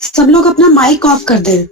सब लोग अपना माइक ऑफ कर दें।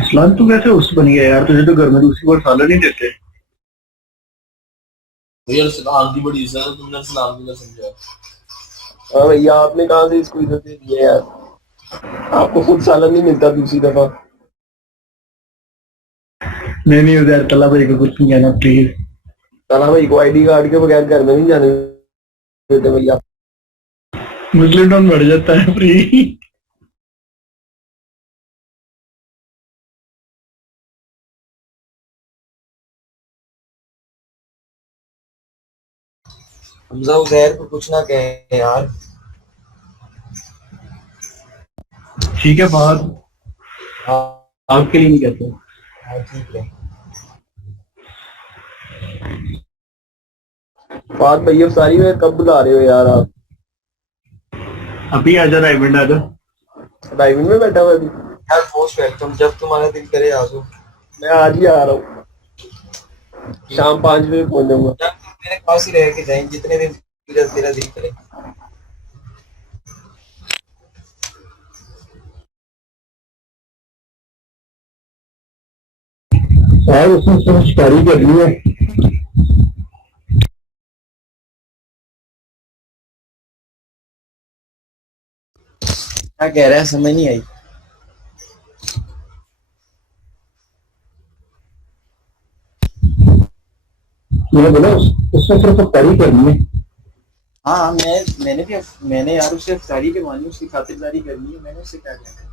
असलान तू कैसे उस बन गया यार? तुझे तो घर में दूसरी बार सालन नहीं देते। भैया सलाम की बड़ी इज्जत है, तुमने सलाम की ना समझा। हाँ भैया, आपने कहाँ से इसको इज्जत दे दी है यार? आपको खुद सालन नहीं मिलता दूसरी दफा। नहीं उधर तला भाई को कुछ नहीं कहना प्लीज। ताला भाई को आईडी कार्ड के बगैर घर में नहीं जाने देते भैया। मुस्लिम टोन बढ़ जाता है फ्री। हमजा उजैर को कुछ ना कहे यार। ठीक है बात हाँ आपके लिए नहीं कहते। हाँ, ठीक है। बात भैया सारी में कब बुला रहे हो यार आप? अभी आजा डायमंड आजा। डायमंड में बैठा हुआ अभी यार? मोस्ट वेलकम, जब तुम्हारा दिल करे आ जाओ। मैं आज ही आ रहा हूँ, शाम 5 बजे पहुंच जाऊंगा। मेरे पास ही रह के जाएंगे जितने दिन तेरा दिल करे। यार उसने समझदारी कर ली है। क्या कह रहा है समझ नहीं आई। मैंने बोला उसने सिर्फ अफ्तारी करनी है। हाँ मैंने यार उसे अफ्तारी करवानी, उसकी खातिरदारी करनी है, मैंने उससे क्या कहना है।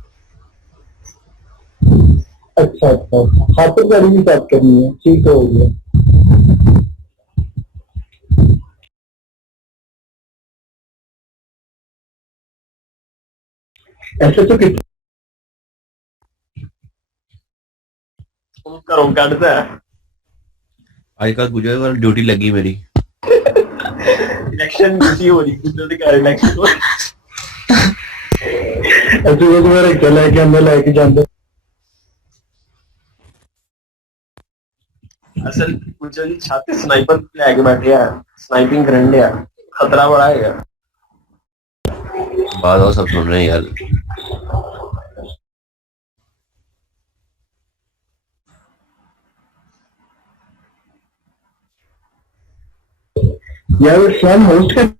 अच्छा अच्छा, खातिरदारी की बात करनी है, ठीक हो गया। ऐसे तो कितना घरों कटता है। आजकल गुजर ड्यूटी लगी मेरी। इलेक्शन ड्यूटी हो रही, कुछ का इलेक्शन हो रही। ऐसे वो तुम्हारे क्या लेके अंदर लेके जाते। असल कुछ छात्र स्नाइपर लेके बैठे हैं, स्नाइपिंग करने हैं, खतरा बड़ा है यार। बात और सब सुन रहे हैं यार। यार वो शाम होस्ट कर।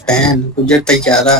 फैन गुजर तैयारा।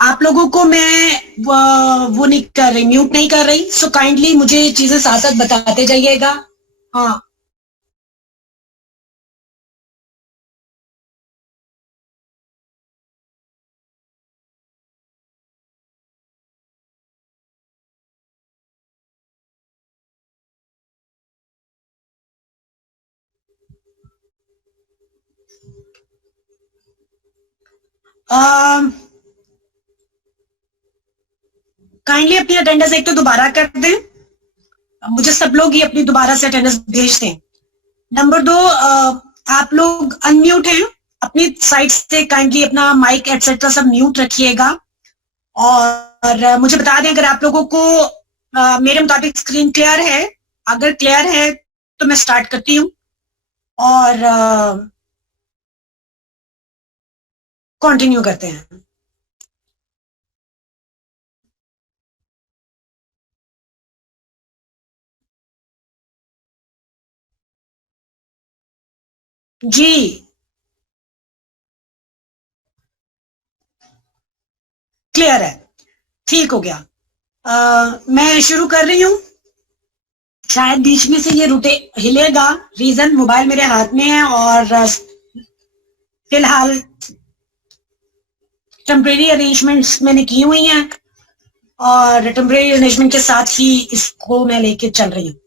आप लोगों को मैं वो नहीं कर रही, म्यूट नहीं कर रही, सो काइंडली मुझे चीजें साथ साथ बताते जाइएगा। हाँ काइंडली अपनी अटेंडेंस एक तो दोबारा कर दें, मुझे सब लोग ही अपनी दोबारा से अटेंडेंस भेज दें। नंबर 2, आप लोग अनम्यूट हैं, अपनी साइड से काइंडली अपना माइक एटसेट्रा सब म्यूट रखिएगा। और मुझे बता दें अगर आप लोगों को मेरे मुताबिक स्क्रीन क्लियर है। अगर क्लियर है तो मैं स्टार्ट करती हूँ और कंटिन्यू करते हैं। जी क्लियर है, ठीक हो गया। मैं शुरू कर रही हूँ। शायद बीच में से ये रूटे हिलेगा, रीजन मोबाइल मेरे हाथ में है और फिलहाल टेम्परेरी अरेंजमेंट्स मैंने की हुई हैं और टेम्परेरी अरेंजमेंट के साथ ही इसको मैं लेके चल रही हूँ।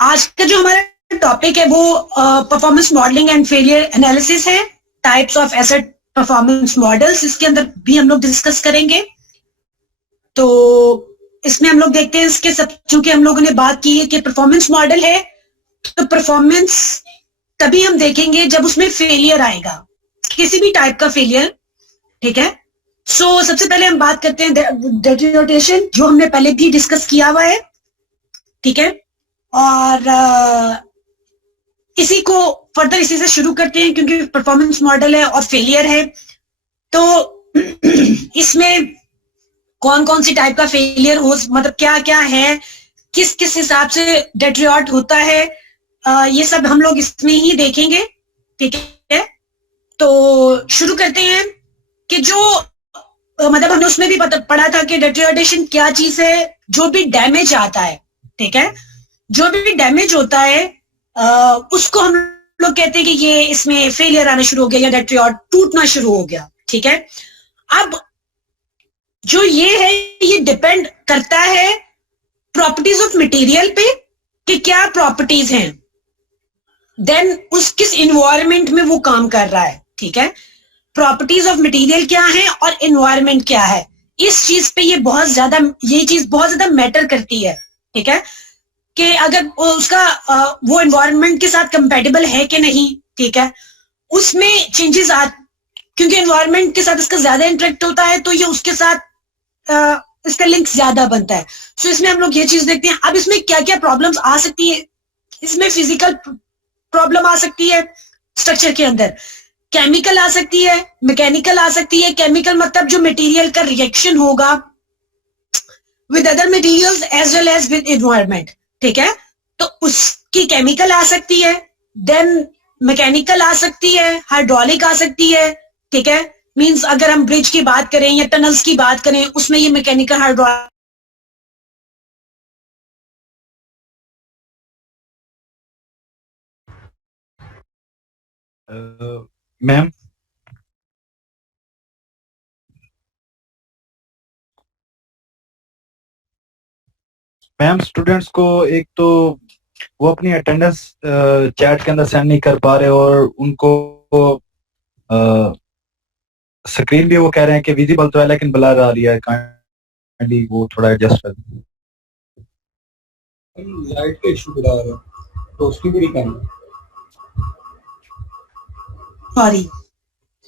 आज का जो हमारा टॉपिक है वो performance modelling and failure analysis है, types of asset performance models, इसके अंदर भी हम लोग डिस्कस करेंगे। तो इसमें हम लोग देखते हैं इसके सब, चूंकि हम लोगों ने बात की है कि परफॉर्मेंस मॉडल है, तो परफॉर्मेंस तभी हम देखेंगे जब उसमें फेलियर आएगा, किसी भी टाइप का फेलियर, ठीक है। सो सबसे पहले हम बात करते हैं डेटरियोरेशन, जो हमने पहले भी डिस्कस किया हुआ है, ठीक है। और इसी को फर्दर इसी से शुरू करते हैं, क्योंकि परफॉर्मेंस मॉडल है और फेलियर है। तो इसमें कौन कौन सी टाइप का फेलियर हो, मतलब क्या क्या है, किस किस हिसाब से डेटरियोरेट होता है, ये सब हम लोग इसमें ही देखेंगे, ठीक है। तो शुरू करते हैं कि जो मतलब हमने उसमें भी पढ़ा था कि डेटरियोरेशन क्या चीज है। जो भी डैमेज आता है, ठीक है, जो भी डैमेज होता है उसको हम लोग कहते हैं कि ये इसमें फेलियर आना शुरू हो गया या डेटरियोरेट टूटना शुरू हो गया, ठीक है। अब जो ये है, ये डिपेंड करता है प्रॉपर्टीज ऑफ मटेरियल पे कि क्या प्रॉपर्टीज हैं, देन उस किस इन्वायरमेंट में वो काम कर रहा है, ठीक है। प्रॉपर्टीज ऑफ मटेरियल क्या है और इन्वायरमेंट क्या है, इस चीज पे ये चीज बहुत ज्यादा मैटर करती है, ठीक है, कि अगर उसका वो इन्वायरमेंट के साथ कंपेटेबल है कि नहीं, ठीक है। उसमें चेंजेस क्योंकि इन्वायरमेंट के साथ इसका ज्यादा इंटरेक्ट होता है, तो ये उसके साथ इसका लिंक ज्यादा बनता है। सो इसमें हम लोग ये चीज देखते हैं। अब इसमें क्या क्या प्रॉब्लम्स आ सकती है, इसमें फिजिकल प्रॉब्लम आ सकती है स्ट्रक्चर के अंदर, केमिकल आ सकती है, मैकेनिकल आ सकती है। केमिकल मतलब जो मटेरियल का रिएक्शन होगा with other materials as well as with environment, ठीक है, तो उसकी केमिकल आ सकती है, देन मैकेनिकल आ सकती है, हाइड्रोलिक आ सकती है, ठीक है। मींस अगर हम ब्रिज की बात करें या टनल्स की बात करें, उसमें ये मैकेनिकल हाइड्रोलिक मैम स्टूडेंट्स को एक तो वो अपनी अटेंडेंस चैट के अंदर सेंड नहीं कर पा रहे, और उनको स्क्रीन भी वो कह रहे हैं कि विजिबल तो है लेकिन ब्लर आ रही है। काइंडली वो थोड़ा एडजस्ट कर दें। लाइट का इशू बता रहा है, तो उसकी भी करना। सॉरी,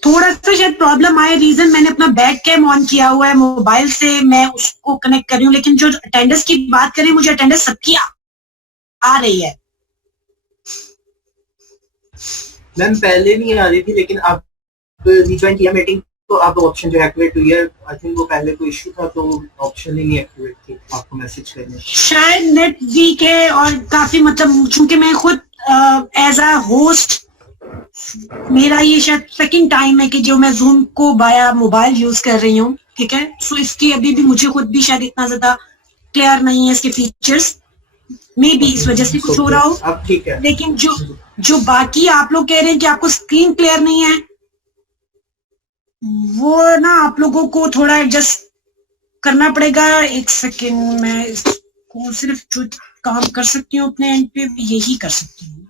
थोड़ा सा शायद प्रॉब्लम आए, रीजन मैंने अपना बैक कैम ऑन किया हुआ है, मोबाइल से मैं उसको कनेक्ट कर रही हूँ, लेकिन जो अटेंडेंस की बात करें, मुझे अटेंडेंस सबकी आ रही है। मैम पहले नहीं आ रही थी, लेकिन आप रिज्वाइन किया मीटिंग तो आप ऑप्शन जो एक्टिवेट हुई है, आई थिंक वो पहले कोई इशू था तो ऑप्शन ही नहीं एक्टिवेट थी आपको मैसेज करने। शायद नेट वीक है, और काफी मतलब चूंकि मैं खुद एज अ होस्ट, मेरा ये शायद सेकंड टाइम है कि जो मैं जूम को बाया मोबाइल यूज कर रही हूँ, ठीक है। सो इसकी अभी भी मुझे खुद भी शायद इतना ज्यादा क्लियर नहीं है इसके फीचर्स, मे बी इस वजह से कुछ हो रहा हो। अब ठीक है, लेकिन जो बाकी आप लोग कह रहे हैं कि आपको स्क्रीन क्लियर नहीं है, वो ना आप लोगों को थोड़ा एडजस्ट करना पड़ेगा। एक सेकेंड, मैं इसको सिर्फ जो काम कर सकती हूँ अपने एंड पे यही कर सकती हूँ।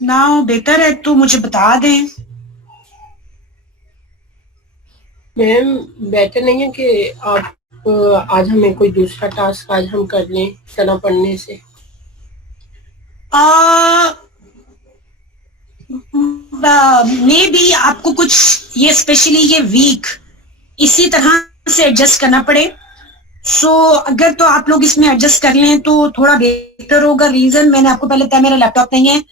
ना बेहतर है तो मुझे बता दें। मैम बेटर नहीं है कि आप आज हमें कोई दूसरा टास्क आज हम कर लें तना पढ़ने से? मे बी आपको कुछ ये स्पेशली ये वीक इसी तरह से एडजस्ट करना पड़े। सो अगर तो आप लोग इसमें एडजस्ट कर लें तो थोड़ा बेहतर होगा। रीजन मैंने आपको पहले बताया, मेरा लैपटॉप नहीं है,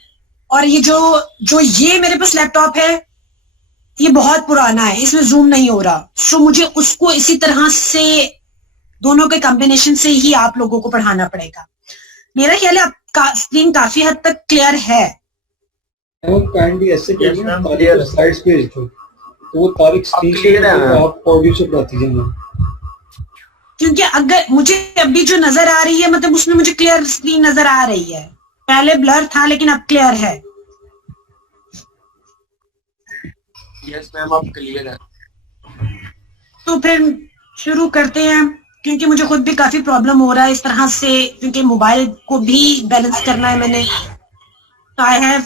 और ये जो ये मेरे पास लैपटॉप है ये बहुत पुराना है, इसमें जूम नहीं हो रहा। सो मुझे उसको इसी तरह से दोनों के कॉम्बिनेशन से ही आप लोगों को पढ़ाना पड़ेगा। मेरा ख्याल है आपका स्क्रीन काफी हद तक क्लियर है। काइंडली ऐसे करिए ना, तारिक स्लाइड्स भेज दो तो वो तारिक स्क्रीन क्लियर है, आप ऑडियो से पढ़ाती जाना। क्योंकि अगर मुझे अभी जो नजर आ रही है, मतलब उसमें मुझे क्लियर स्क्रीन नजर आ रही है, पहले ब्लर था लेकिन अब क्लियर है। यस मैम, आप क्लियर है। तो फिर शुरू करते हैं। क्योंकि मुझे खुद भी काफी प्रॉब्लम हो रहा है इस तरह से, क्योंकि मोबाइल को भी बैलेंस करना है मैंने. I have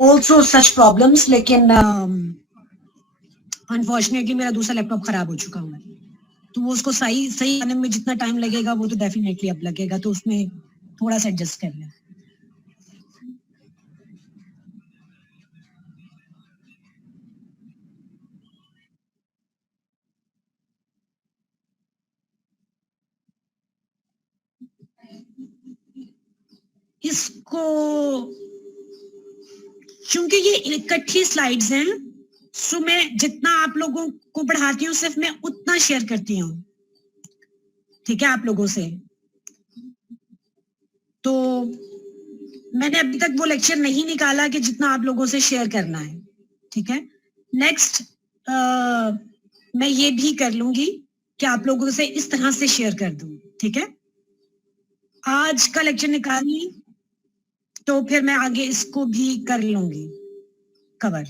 also such problems, लेकिन अनफॉर्चुनेटली मेरा दूसरा लैपटॉप खराब हो चुका हुआ है, तो वो उसको सही आने में जितना टाइम लगेगा वो तो डेफिनेटली अब लगेगा, तो उसमें थोड़ा सा एडजस्ट कर लें. इसको क्योंकि ये इकट्ठी स्लाइड्स हैं, सो मैं जितना आप लोगों को पढ़ाती हूँ सिर्फ मैं उतना शेयर करती हूँ, ठीक है, आप लोगों से. तो मैंने अभी तक वो लेक्चर नहीं निकाला कि जितना आप लोगों से शेयर करना है, ठीक है. नेक्स्ट मैं ये भी कर लूंगी कि आप लोगों से इस तरह से शेयर कर दूं, ठीक है. आज का लेक्चर निकाली तो फिर मैं आगे इसको भी कर लूंगी कवर.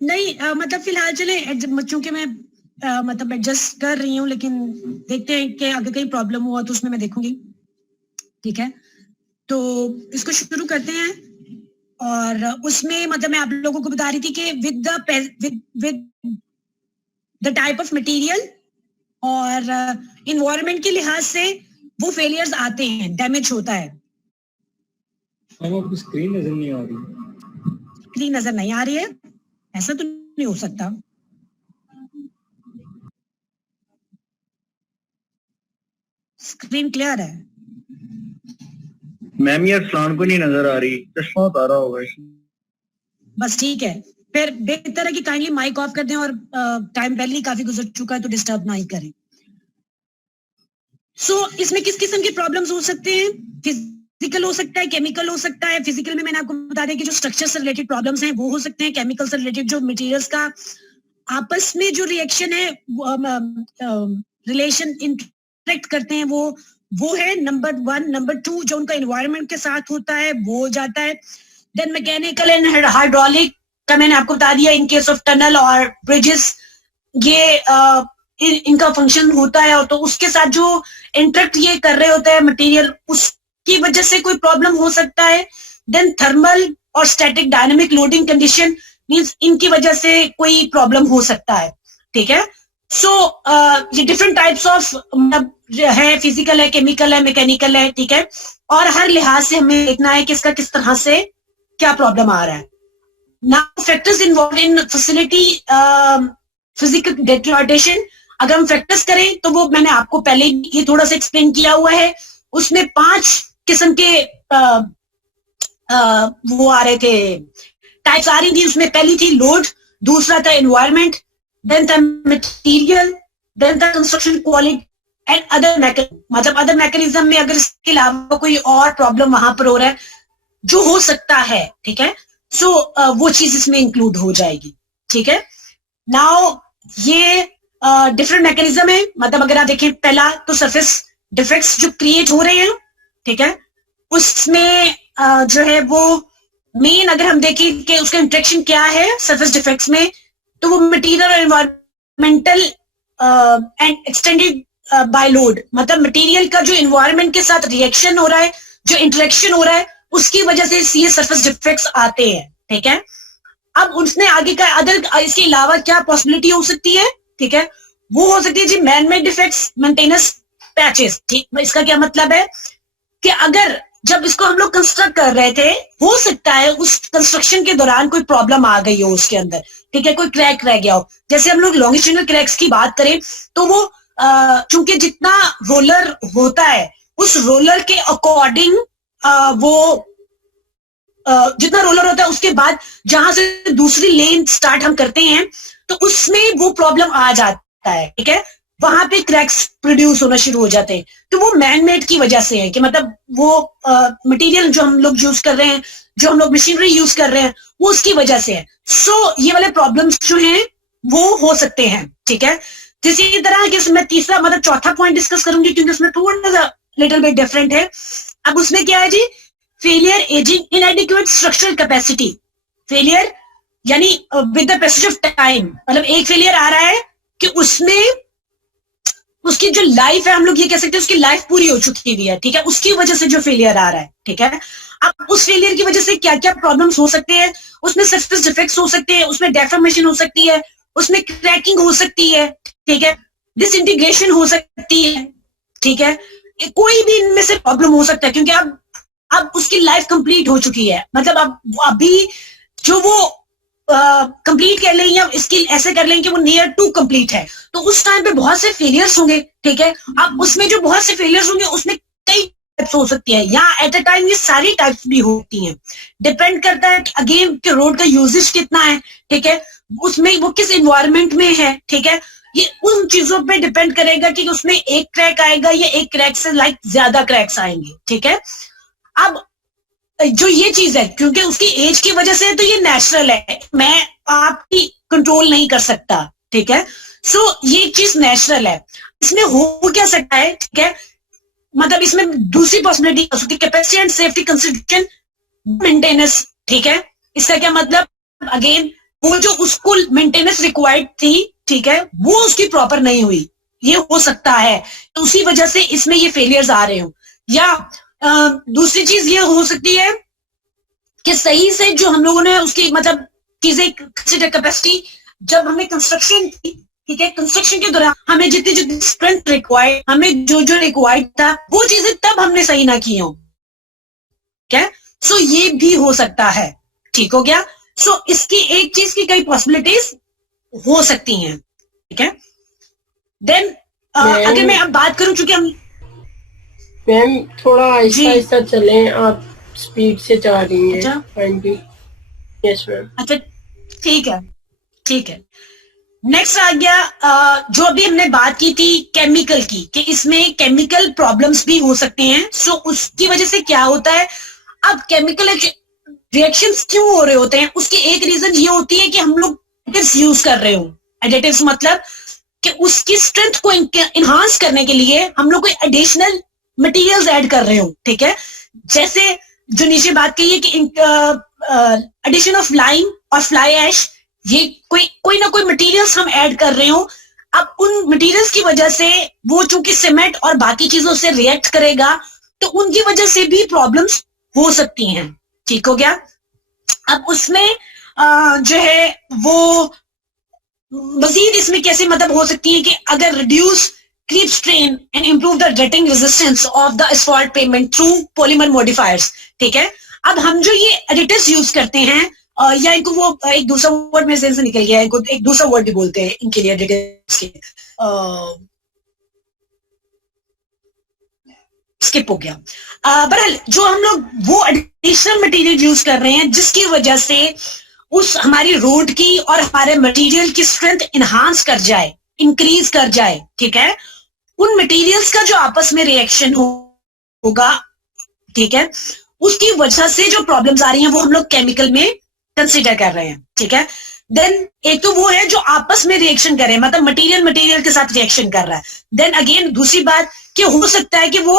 नहीं मतलब फिलहाल चले, चूंकि मैं मतलब एडजस्ट कर रही हूँ, लेकिन देखते हैं कि अगर कहीं प्रॉब्लम हुआ तो उसमें मैं देखूंगी, ठीक है. तो इसको शुरू करते हैं. और उसमें मतलब मैं आप लोगों को बता रही थी कि with the type of material और इन्वायरमेंट के लिहाज से वो फेलियर्स आते हैं, डैमेज होता है. मैम आपकी स्क्रीन नजर नहीं आ रही. स्क्रीन नजर नहीं आ रही है? ऐसा तो नहीं हो सकता. स्क्रीन क्लियर है? मैम ये अरसलान को नहीं नजर आ रही, चश्मा उतारा होगा. बस ठीक है, फिर बेहतर है कि काइंडली माइक ऑफ कर दें, और टाइम पहले ही काफी गुजर चुका है तो डिस्टर्ब ना ही करें. सो इसमें किस किस्म की प्रॉब्लम्स हो सकते हैं? फिजिकल हो सकता है, केमिकल हो सकता है. फिजिकल में मैंने आपको बता दिया कि जो स्ट्रक्चर से रिलेटेड प्रॉब्लम्स हैं वो हो सकते हैं. केमिकल से रिलेटेड जो मटेरियल्स का आपस में जो रिएक्शन है, रिलेशन इंटरेक्ट करते हैं, वो है नंबर 1. नंबर 2 जो उनका एनवायरनमेंट के साथ होता है वो हो जाता है. देन मैकेनिकल एंड हाइड्रोलिक का मैंने आपको बता दिया. इन केस ऑफ टनल और ब्रिजेस ये इनका फंक्शन होता है, और तो उसके साथ जो इंटरेक्ट ये कर रहे होते हैं मटेरियल, उसकी वजह से कोई प्रॉब्लम हो सकता है. देन थर्मल और static dynamic loading condition means इनकी वजह से कोई प्रॉब्लम हो सकता है, ठीक है. सो ये डिफरेंट टाइप्स ऑफ मतलब है, फिजिकल है, केमिकल है, मैकेनिकल है, ठीक है. और हर लिहाज से हमें देखना है कि इसका किस तरह से क्या प्रॉब्लम आ रहा है. Now factors involve in facility physical deterioration. अगर हम फैक्टर्स करें तो वो मैंने आपको पहले ये थोड़ा सा एक्सप्लेन किया हुआ है. उसमें 5 किस्म के वो आ रहे थे, टाइप्स आ रही थी. उसमें पहली थी लोड, दूसरा था एनवायरनमेंट, देन था मटेरियल, देन था construction quality and other mechanism. मतलब अदर मैकेनिज्म में अगर इसके अलावा कोई और प्रॉब्लम वहां पर हो रहा है जो हो सकता है, ठीक है. सो वो चीज इसमें इंक्लूड हो जाएगी, ठीक है. नाउ ये डिफरेंट मैकेनिज्म है. मतलब अगर आप देखें, पहला तो सरफेस डिफेक्ट्स जो क्रिएट हो रहे हैं, ठीक है, उसमें जो है वो मेन अगर हम देखें कि उसका इंटरेक्शन क्या है सरफेस डिफेक्ट्स में, तो वो मटेरियल और environmental and extended by load. मतलब मटेरियल का जो एनवायरमेंट के साथ रिएक्शन हो रहा है, जो इंटरेक्शन हो रहा है, उसकी वजह से ये सरफेस डिफेक्ट्स आते हैं, ठीक है. अब उसने आगे का अदर इसके अलावा क्या पॉसिबिलिटी हो सकती है, ठीक है, वो हो सकती है जी man made defects, maintenance patches. ठीक, इसका क्या मतलब है कि अगर जब इसको हम लोग कंस्ट्रक्ट कर रहे थे, हो सकता है उस कंस्ट्रक्शन के दौरान कोई प्रॉब्लम आ गई हो उसके अंदर, ठीक है, कोई क्रैक रह गया हो. जैसे हम लोग लॉन्गिट्यूडनल क्रैक्स की बात करें तो वो चूंकि जितना रोलर होता है उस रोलर के अकॉर्डिंग वो जितना रोलर होता है उसके बाद जहां से दूसरी लेन स्टार्ट हम करते हैं तो उसमें वो प्रॉब्लम आ जाता है, ठीक है. वहां पे क्रैक्स प्रोड्यूस होना शुरू हो जाते हैं. तो वो मैन मेड की वजह से है कि मतलब वो मटेरियल जो हम लोग यूज कर रहे हैं, जो हम लोग मशीनरी यूज कर रहे हैं, वो उसकी वजह से है. सो ये वाले प्रॉब्लम्स जो हैं वो हो सकते हैं, ठीक है. इसी तरह कि मैं तीसरा मतलब चौथा पॉइंट डिस्कस करूंगी क्योंकि उसमें थोड़ा सा लिटिल बिट डिफरेंट है. अब उसमें क्या है जी, failure, ageing, inadequate structural capacity. Failure यानी with the passage of time, मतलब एक फेलियर आ रहा है कि उसमें उसकी जो लाइफ है, हम लोग ये कह सकते हैं उसकी लाइफ पूरी हो चुकी हुई है, ठीक है, उसकी वजह से जो फेलियर आ रहा है, ठीक है। अब उस फेलियर की वजह से क्या क्या प्रॉब्लम्स हो सकते हैं, उसमें सरफेस डिफेक्ट्स हो सकते हैं, उसमें डेफॉर्मेशन हो सकती है, उसमें क्रैकिंग हो सकती है, ठीक है, डिसइंटीग्रेशन हो सकती है, ठीक है, कोई भी इनमें से प्रॉब्लम हो सकता है, क्योंकि अब उसकी लाइफ कंप्लीट हो चुकी है, मतलब अब अभी जो वो कंप्लीट कर लें या इसकी ऐसे कर लें कि वो नियर टू कंप्लीट है, तो उस टाइम पे बहुत से फेलियर्स होंगे, ठीक है। अब उसमें जो बहुत से फेलियर्स होंगे उसमें कई टाइप्स हो सकती है, या एट अ टाइम ये सारी टाइप्स भी होती हैं, डिपेंड करता है अगेन कि रोड का यूजेज कितना है, ठीक है, उसमें वो किस एनवायरमेंट में है, ठीक है, ये उन चीजों पे डिपेंड करेगा कि उसमें एक क्रैक आएगा या एक क्रैक से लाइक ज्यादा क्रैक्स आएंगे, ठीक है। अब जो ये चीज है, क्योंकि उसकी एज की वजह से तो ये नेचुरल है, मैं आपकी कंट्रोल नहीं कर सकता, ठीक है, सो ये चीज नेचुरल है। इसमें हो क्या सकता है, ठीक है, मतलब इसमें दूसरी पॉसिबिलिटी हो सकती है, capacity and safety consideration maintenance, ठीक है। इसका क्या मतलब, अगेन वो जो उसको मेंटेनेंस रिक्वायर्ड थी, ठीक है, वो उसकी प्रॉपर नहीं हुई, ये हो सकता है, तो उसी वजह से इसमें ये फेलियर्स आ रहे हो। या दूसरी चीज ये हो सकती है कि सही से जो हम लोगों ने उसकी मतलब चीजें कंसीडर कैपेसिटी, जब हमें कंस्ट्रक्शन की, ठीक है, कंस्ट्रक्शन के दौरान हमें जितनी जितनी स्ट्रेंथ रिक्वायर्ड, हमें जो जो रिक्वायर्ड था वो चीजें तब हमने सही ना की हो, क्या, सो ये भी हो सकता है, ठीक हो गया। सो इसकी एक चीज की कई पॉसिबिलिटीज हो सकती हैं, ठीक है। देन अगर मैं अब बात करूं, चूंकि हम मैम थोड़ा आहिस्ता आहिस्ता चलें, आप स्पीड से जा रही हैं। Yes ma'am. अच्छा ठीक है, ठीक है। नेक्स्ट आ गया जो अभी हमने बात की थी केमिकल की, कि इसमें केमिकल प्रॉब्लम्स भी हो सकते हैं। सो उसकी वजह से क्या होता है, अब केमिकल रिएक्शंस क्यों हो रहे होते हैं, उसकी एक रीजन ये होती है कि हम लोग एडिटिव्स यूज कर रहे हो। एडिटिव्स मतलब कि उसकी स्ट्रेंथ को इनहांस करने के लिए हम लोग कोई एडिशनल मटेरियल्स ऐड कर रहे हो, ठीक है। जैसे जो नीचे बात की है कि एडिशन ऑफ लाइम और फ्लाई ऐश, ये कोई ना कोई मटेरियल्स हम ऐड कर रहे हो। अब उन मटेरियल्स की वजह से वो चूंकि सीमेंट और बाकी चीजों से रिएक्ट करेगा, तो उनकी वजह से भी प्रॉब्लम्स हो सकती हैं, ठीक हो गया। अब उसमें जो है वो मजीद इसमें कैसे मतलब हो सकती है कि अगर reduce creep strain and improve the jetting resistance of the asphalt pavement through polymer modifiers, ठीक है। अब हम जो ये एडिटिव्स यूज करते हैं या इनको वो एक दूसरा वर्ड मेरे ज़हन से निकल गया है, इनको एक दूसरा वर्ड भी बोलते हैं इनके लिए एडिटिव्स के, स्किप हो गया। बहरहाल जो हम लोग वो एडिशनल मटेरियल यूज कर रहे हैं जिसकी वजह से उस हमारी रोड की और हमारे मटेरियल की स्ट्रेंथ इनहांस कर जाए, इंक्रीज कर जाए, ठीक है। उन मटेरियल्स का जो आपस में रिएक्शन होगा, ठीक है, उसकी वजह से जो प्रॉब्लम्स आ रही हैं वो हम लोग केमिकल में कंसीडर कर रहे हैं, ठीक है। देन एक तो वो है जो आपस में रिएक्शन कर रहे हैं, मतलब मटेरियल के साथ रिएक्शन कर रहा है। देन अगेन दूसरी बात कि हो सकता है कि वो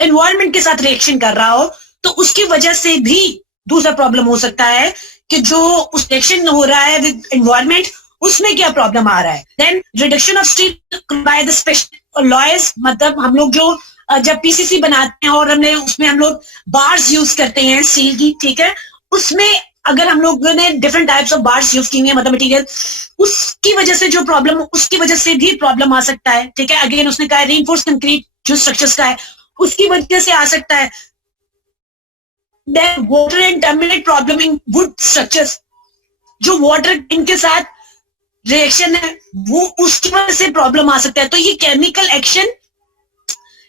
एनवायरनमेंट के साथ रिएक्शन कर रहा हो, तो उसकी वजह से भी दूसरा प्रॉब्लम हो सकता है कि जो उस रिएक्शन हो रहा है विद एनवायरनमेंट, उसमें क्या प्रॉब्लम आ रहा है। Then reduction of steel by the special alloys, मतलब हम लोग जो जब पीसीसी बनाते हैं और उसमें हम लोग बार्स यूज करते हैं स्टील की, ठीक है, उसमें अगर हम लोगों ने different types of bars use की हुई है, मतलब मटेरियल, उसकी वजह से जो प्रॉब्लम, उसकी वजह से भी प्रॉब्लम आ सकता है, ठीक है। अगेन उसने कहा रीइंफोर्स कंक्रीट जो स्ट्रक्चर्स का है उसकी वजह से आ सकता है। Then water and terminate problem in wood structures, जो वाटर इनके साथ रिएक्शन है वो उसकी वजह से प्रॉब्लम आ सकता है। तो ये केमिकल एक्शन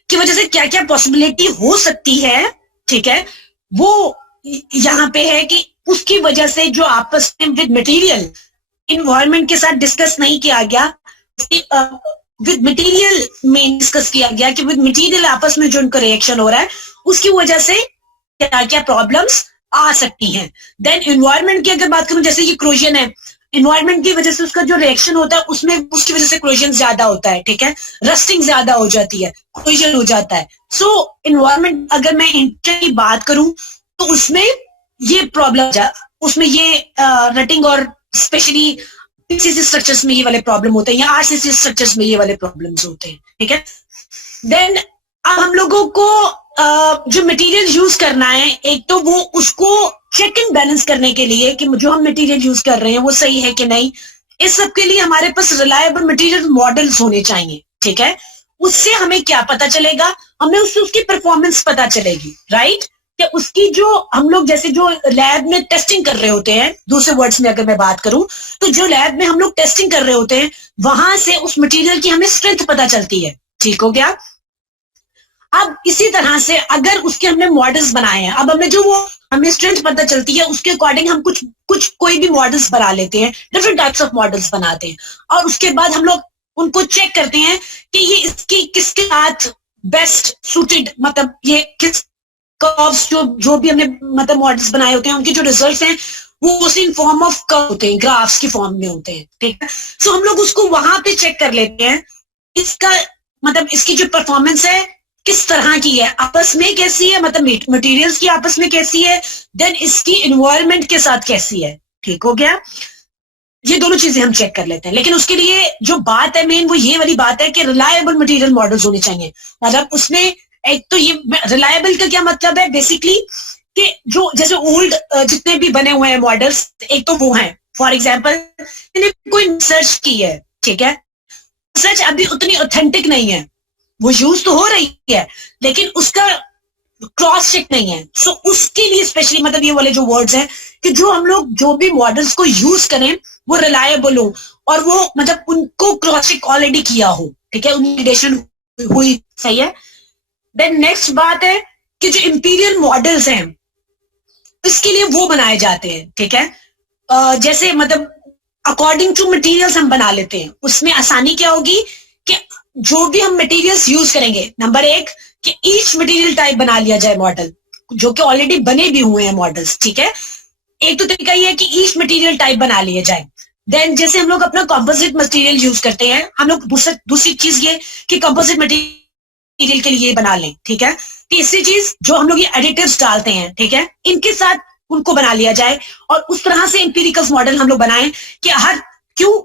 की वजह से क्या क्या पॉसिबिलिटी हो सकती है, ठीक है, वो यहाँ पे है कि उसकी वजह से जो आपस में विद मटेरियल इन्वायरमेंट के साथ डिस्कस नहीं किया गया, विद मटेरियल में डिस्कस किया गया कि विद मटेरियल आपस में जो उनका रिएक्शन हो रहा है उसकी वजह से क्या क्या प्रॉब्लम्स आ सकती हैं। देन एनवायरनमेंट की अगर बात करूं, जैसे ये क्रोजन है, एनवायरनमेंट की वजह से उसका जो रिएक्शन होता है उसमें उसकी वजह से क्रोजन ज्यादा होता है, ठीक है, रस्टिंग ज्यादा हो जाती है, क्रोजन हो जाता है। सो एनवायरनमेंट अगर मैं इंटर की बात करूं तो उसमें ये प्रॉब्लम उसमें ये रटिंग और स्पेशली पीसीसी स्ट्रक्चर्स में ये वाले प्रॉब्लम होते हैं या आरसीसी स्ट्रक्चर्स में ये वाले प्रॉब्लम्स होते हैं, ठीक है। देन अब हम लोगों को जो मटेरियल यूज करना है, एक तो वो उसको चेक एंड बैलेंस करने के लिए कि जो हम मटेरियल यूज कर रहे हैं वो सही है कि नहीं, इस सब के लिए हमारे पास रिलायबल मटेरियल मॉडल्स होने चाहिए, ठीक है। उससे हमें क्या पता चलेगा, हमें उससे उसकी परफॉर्मेंस पता चलेगी, राइट। कि उसकी जो हम लोग जैसे जो लैब में टेस्टिंग कर रहे होते हैं, दूसरे वर्ड्स में अगर मैं बात करूं तो जो लैब में हम लोग टेस्टिंग कर रहे होते हैं वहां से उस मटेरियल की हमें स्ट्रेंथ पता चलती है, ठीक हो गया। अब इसी तरह से अगर उसके हमने मॉडल्स बनाए हैं, अब हमें जो वो हमें स्ट्रेंथ पता चलती है उसके अकॉर्डिंग हम कुछ कोई भी मॉडल्स बना लेते हैं, डिफरेंट टाइप्स ऑफ मॉडल्स बनाते हैं और उसके बाद हम लोग उनको चेक करते हैं कि ये इसकी किसके साथ बेस्ट सूटेड, मतलब ये किस कर्व्स जो भी हमने मतलब मॉडल्स बनाए होते हैं उनके जो रिजल्ट्स हैं वो उसी इन फॉर्म ऑफ कर्व होते हैं, ग्राफ्स की फॉर्म में होते हैं, ठीक है। सो हम लोग उसको वहां पे चेक कर लेते हैं इसका मतलब इसकी जो परफॉर्मेंस है किस तरह की है, आपस में कैसी है, मतलब मटेरियल्स की आपस में कैसी है, देन इसकी एनवायरनमेंट के साथ कैसी है, ठीक हो गया। ये दोनों चीजें हम चेक कर लेते हैं, लेकिन उसके लिए जो बात है मेन वो ये वाली बात है कि रिलायबल मटेरियल मॉडल्स होने चाहिए। मतलब उसमें एक तो ये रिलायबल का क्या मतलब है बेसिकली कि जो जैसे ओल्ड जितने भी बने हुए हैं मॉडल्स, एक तो वो हैं, फॉर एग्जांपल कोई रिसर्च की है, ठीक है, रिसर्च अभी उतनी ऑथेंटिक नहीं है, वो यूज तो हो रही है लेकिन उसका क्रॉस चेक नहीं है। सो उसके लिए स्पेशली मतलब ये वाले जो वर्ड्स हैं कि जो हम लोग जो भी मॉडल्स को यूज करें वो रिलायबल हो और वो मतलब उनको क्रॉस चेक ऑलरेडी किया हो, ठीक है, उनकी वैलिडेशन हुई, सही है। देन नेक्स्ट बात है कि जो इंपीरियल मॉडल्स हैं इसके लिए वो बनाए जाते हैं, ठीक है। जैसे मतलब अकॉर्डिंग टू मटेरियल्स हम बना लेते हैं, उसमें आसानी क्या होगी कि जो भी हम मटेरियल्स यूज करेंगे, नंबर एक कि ईच मटेरियल टाइप बना लिया जाए मॉडल, जो कि ऑलरेडी बने भी हुए हैं मॉडल्स, ठीक है। एक तो तरीका ये है कि ईच मटेरियल टाइप बना लिए जाए। देन जैसे हम लोग अपना कंपोजिट मटेरियल यूज करते हैं, हम लोग दूसरी चीज ये कि कंपोजिट मटेरियल के लिए बना लें, ठीक है। तीसरी चीज जो हम लोग ये एडिटिव्स डालते हैं, ठीक है, इनके साथ उनको बना लिया जाए और उस तरह से एम्पिरिकल मॉडल हम लोग बनाएं कि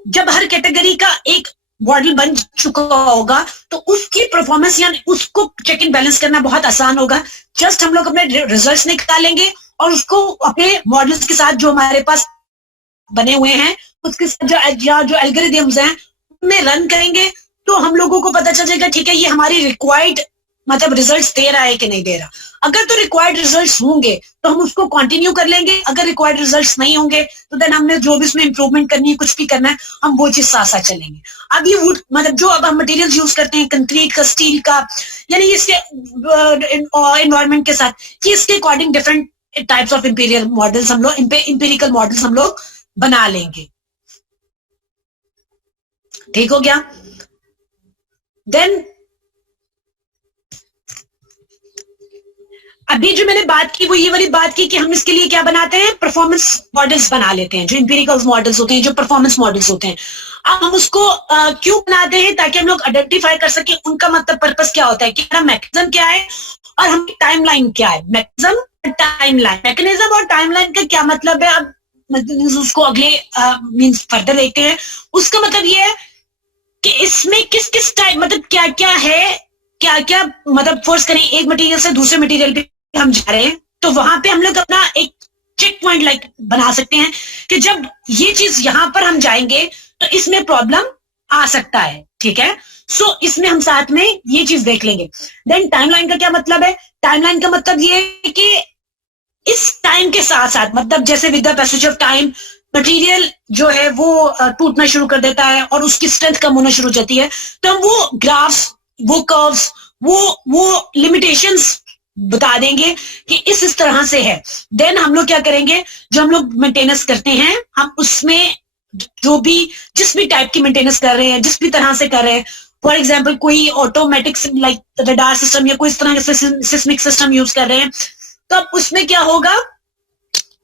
जब हर कैटेगरी का एक मॉडल बन चुका होगा तो उसकी परफॉर्मेंस या उसको चेक एंड बैलेंस करना बहुत आसान होगा। जस्ट हम लोग अपने रिजल्ट्स निकालेंगे और उसको अपने मॉडल्स के साथ जो हमारे पास बने हुए हैं उसके साथ जो एल्गोरिथम्स हैं उनमें रन करेंगे तो हम लोगों को पता चल जाएगा, ठीक है, ये हमारी रिक्वायर्ड मतलब रिजल्ट्स दे रहा है कि नहीं दे रहा। अगर तो रिक्वायर्ड रिजल्ट्स होंगे तो हम उसको कंटिन्यू कर लेंगे, अगर रिक्वायर्ड रिजल्ट्स नहीं होंगे तो देन हमने जो भी इसमें इंप्रूवमेंट करनी है, कुछ भी करना है, हम वो चीज साथ साथ चलेंगे। अब ये वुड मतलब जो अब हम मटेरियल यूज करते हैं कंक्रीट का, स्टील का, यानी इसके एनवायरमेंट के साथ कि इसके according different types of imperial models हम लोग इंपेरिकल मॉडल्स हम लोग बना लेंगे, ठीक हो गया। देन अभी जो मैंने बात की वो ये वाली बात की कि हम इसके लिए क्या बनाते हैं, परफॉर्मेंस मॉडल्स बना लेते हैं, जो इंपेरिकल मॉडल्स होते हैं, जो परफॉर्मेंस मॉडल्स होते हैं। अब हम उसको क्यों बनाते हैं, ताकि हम लोग आइडेंटिफाई कर सके उनका मतलब पर्पस क्या होता है, कि हमारा मैकेनिज्म क्या है और हमारी टाइमलाइन क्या है। मैकेनिज्म और टाइमलाइन का क्या मतलब है, अब उसको अगले मींस फर्दर देखते हैं। उसका मतलब ये है कि इसमें किस किस टाइप मतलब क्या क्या है, क्या क्या मतलब फोर्स करें एक मटेरियल से दूसरे मटेरियल पे हम जा रहे हैं तो वहां पे हम लोग अपना एक चेक पॉइंट लाइक बना सकते हैं कि जब ये चीज यहां पर हम जाएंगे तो इसमें प्रॉब्लम आ सकता है, ठीक है। सो इसमें हम साथ में ये चीज देख लेंगे। देन टाइमलाइन का क्या मतलब है, टाइमलाइन का मतलब ये है कि इस टाइम के साथ साथ मतलब जैसे with the passage of time material जो है वो टूटना शुरू कर देता है और उसकी स्ट्रेंथ कम होना शुरू हो जाती है, तो हम वो ग्राफ्स, वो कर्व्स, वो लिमिटेशंस बता देंगे कि इस तरह से है। देन हम लोग क्या करेंगे, जो हम लोग मेंटेनेंस करते हैं हम उसमें जो भी जिस भी टाइप की मेंटेनेंस कर रहे हैं, जिस भी तरह से कर रहे हैं, फॉर एग्जांपल कोई ऑटोमेटिक लाइक रडार सिस्टम या कोई इस तरह का सिस्मिक सिस्टम यूज कर रहे हैं, तो अब उसमें क्या होगा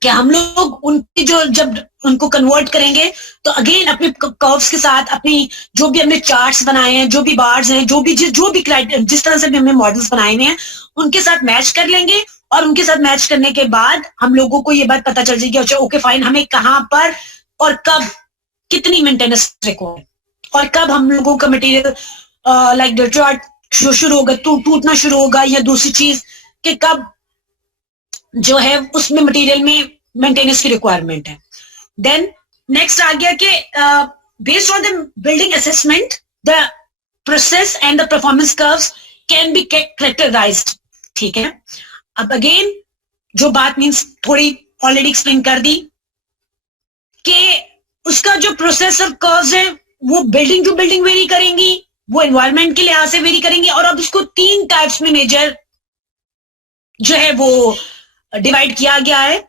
कि हम लोग उनकी जो जब उनको कन्वर्ट करेंगे तो अगेन अपने कर्व्स के साथ अपनी जो भी हमने चार्ट्स बनाए हैं, जो भी बार्स हैं, जो भी जिस तरह से भी हमने मॉडल्स बनाए हुए हैं उनके साथ मैच कर लेंगे और उनके साथ मैच करने के बाद हम लोगों को ये बात पता चल जाएगी, अच्छा ओके फाइन, हमें कहाँ पर और कब कितनी मेंटेनेंस रिक्वायर्ड, और कब हम लोगों का मटेरियल लाइक डेट्रॉइट शुरू होगा, टूटना शुरू होगा, या दूसरी चीज कि कब जो है उसमें मटेरियल में मेंटेनेंस की रिक्वायरमेंट है. देन नेक्स्ट आ गया कि based on the building assessment the process and the performance curves can be characterized. ठीक है, अब अगेन जो बात मीन्स थोड़ी ऑलरेडी एक्सप्लेन कर दी कि उसका जो प्रोसेस और कर्व्स है वो बिल्डिंग टू बिल्डिंग वेरी करेंगी, वो एनवायरनमेंट के लिहाज से वेरी करेंगी. और अब इसको 3 टाइप्स में मेजर जो है वो डिवाइड किया गया है.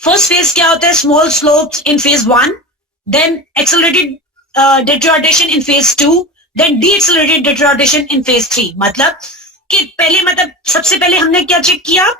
फर्स्ट फेज क्या होता है, स्मॉल स्लोप्स इन फेज 1, देन एक्सेलरेटेड डिटोरेशन इन फेज 2, देन डीएक्सेलरेटेड डिटोरेशन इन फेज 3. मतलब कि पहले मतलब सबसे पहले हमने क्या चेक किया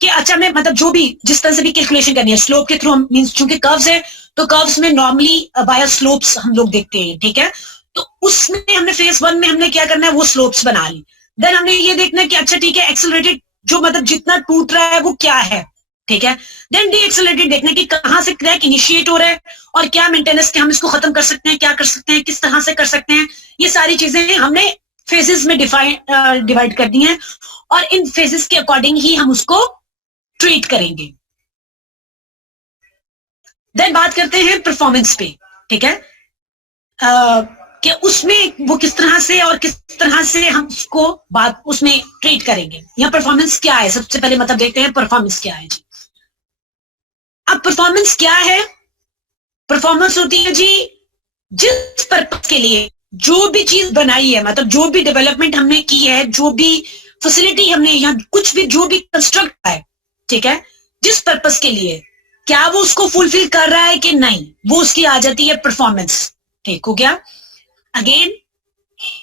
कि अच्छा में मतलब जो भी जिस तरह से भी कैलकुलेशन करनी है स्लोप के थ्रू, मींस चूंकि कर्व्स है तो कर्व्स में नॉर्मली बाय स्लोप्स हम लोग देखते हैं. ठीक है, तो उसमें हमने फेज 1 में हमने क्या करना है, वो स्लोप्स बना ली. देन हमने ये देखना है कि अच्छा ठीक है, एक्सेलरेटेड जो मतलब जितना टूट रहा है वो क्या है. ठीक है, देन डी एक्सेलरेटेड देखना कि कहां से क्रैक इनिशिएट हो रहा है और क्या मेंटेनेंस के हम इसको खत्म कर सकते हैं, क्या कर सकते हैं, किस तरह से कर सकते हैं. ये सारी चीजें हमने फेजेस में डिवाइड कर दी हैं और इन फेजेस के अकॉर्डिंग ही हम उसको ट्रीट करेंगे. देन बात करते हैं परफॉर्मेंस पे. ठीक है, कि उसमें वो किस तरह से और किस तरह से हम उसको बात उसमें ट्रीट करेंगे. यहाँ परफॉर्मेंस क्या है, सबसे पहले मतलब देखते हैं परफॉर्मेंस क्या है जी. अब परफॉर्मेंस क्या है, परफॉर्मेंस होती है जी जिस पर्पस के लिए जो भी चीज बनाई है, मतलब जो भी डेवलपमेंट हमने की है, जो भी फैसिलिटी हमने यहाँ कुछ भी जो भी कंस्ट्रक्ट है, ठीक है, जिस पर्पस के लिए क्या वो उसको फुलफिल कर रहा है कि नहीं, वो उसकी आ जाती है परफॉर्मेंस. ठीक हो गया. अगेन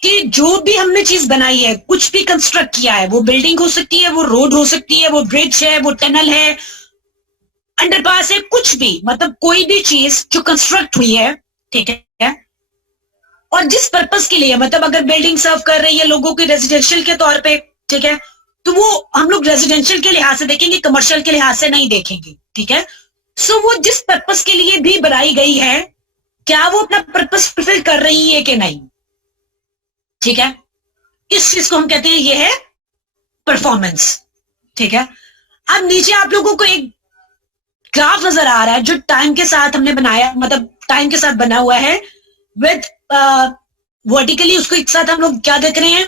कि जो भी हमने चीज बनाई है, कुछ भी कंस्ट्रक्ट किया है, वो बिल्डिंग हो सकती है, वो रोड हो सकती है, वो ब्रिज है, वो टनल है, अंडरपास है, कुछ भी, मतलब कोई भी चीज जो कंस्ट्रक्ट हुई है. ठीक है, और जिस पर्पस के लिए, मतलब अगर बिल्डिंग सर्व कर रही है लोगों के रेजिडेंशियल के तौर पे, ठीक है, तो वो हम लोग रेजिडेंशियल के लिहाज से देखेंगे, कमर्शियल के लिहाज से नहीं देखेंगे. ठीक है, सो वो जिस पर्पस के लिए भी बनाई गई है, क्या वो अपना पर्पस फुलफिल कर रही है कि नहीं. ठीक है, इस चीज को हम कहते हैं ये है परफॉर्मेंस. ठीक है, अब नीचे आप लोगों को एक ग्राफ नजर आ रहा है जो टाइम के साथ हमने बनाया, मतलब टाइम के साथ बना हुआ है विद वर्टिकली. उसको एक साथ हम लोग क्या देख रहे हैं,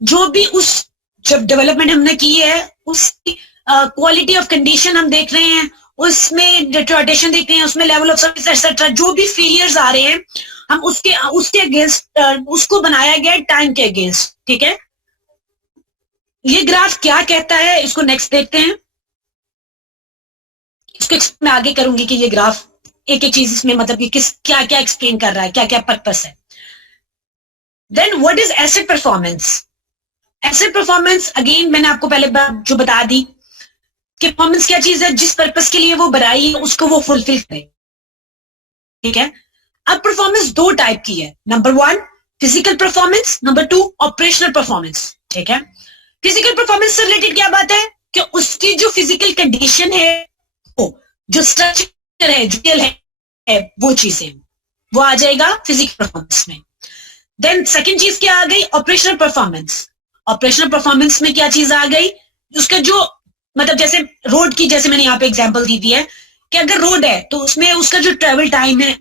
जो भी उस जब डेवलपमेंट हमने की है उसकी क्वालिटी ऑफ कंडीशन हम देख रहे हैं, उसमें डिटोरेशन देख रहे हैं, उसमें लेवल ऑफ सर्विस एक्सेट्रा, जो भी फेलियर्स आ रहे हैं हम उसके अगेंस्ट उसको बनाया गया टाइम के अगेंस्ट. ठीक है, ये ग्राफ क्या कहता है इसको नेक्स्ट देखते हैं. इसको मैं आगे करूंगी कि ये ग्राफ एक एक चीज इसमें मतलब कि किस क्या क्या एक्सप्लेन कर रहा है, क्या क्या पर्पस है. Then what is asset performance. Asset performance again मैंने आपको पहले जो बता दी कि परफॉर्मेंस क्या चीज है, जिस पर्पस के लिए वो बनाई है उसको वो फुलफिल करे. ठीक है, अब परफॉर्मेंस 2 टाइप की है. Number 1 physical performance, number 2 operational performance. ठीक है, फिजिकल परफॉर्मेंस से रिलेटेड क्या बात है कि उसकी जो फिजिकल कंडीशन है, जो स्ट्रक्चर है, जो है वो चीजें वो आ जाएगा फिजिकल परफॉर्मेंस में. देन सेकंड चीज क्या आ गई, ऑपरेशनल परफॉर्मेंस. ऑपरेशनल परफॉर्मेंस में क्या चीज आ गई, उसका जो मतलब जैसे रोड की, जैसे मैंने यहाँ पे एग्जांपल दी हुई है कि अगर रोड है तो उसमें उसका जो ट्रेवल टाइम है,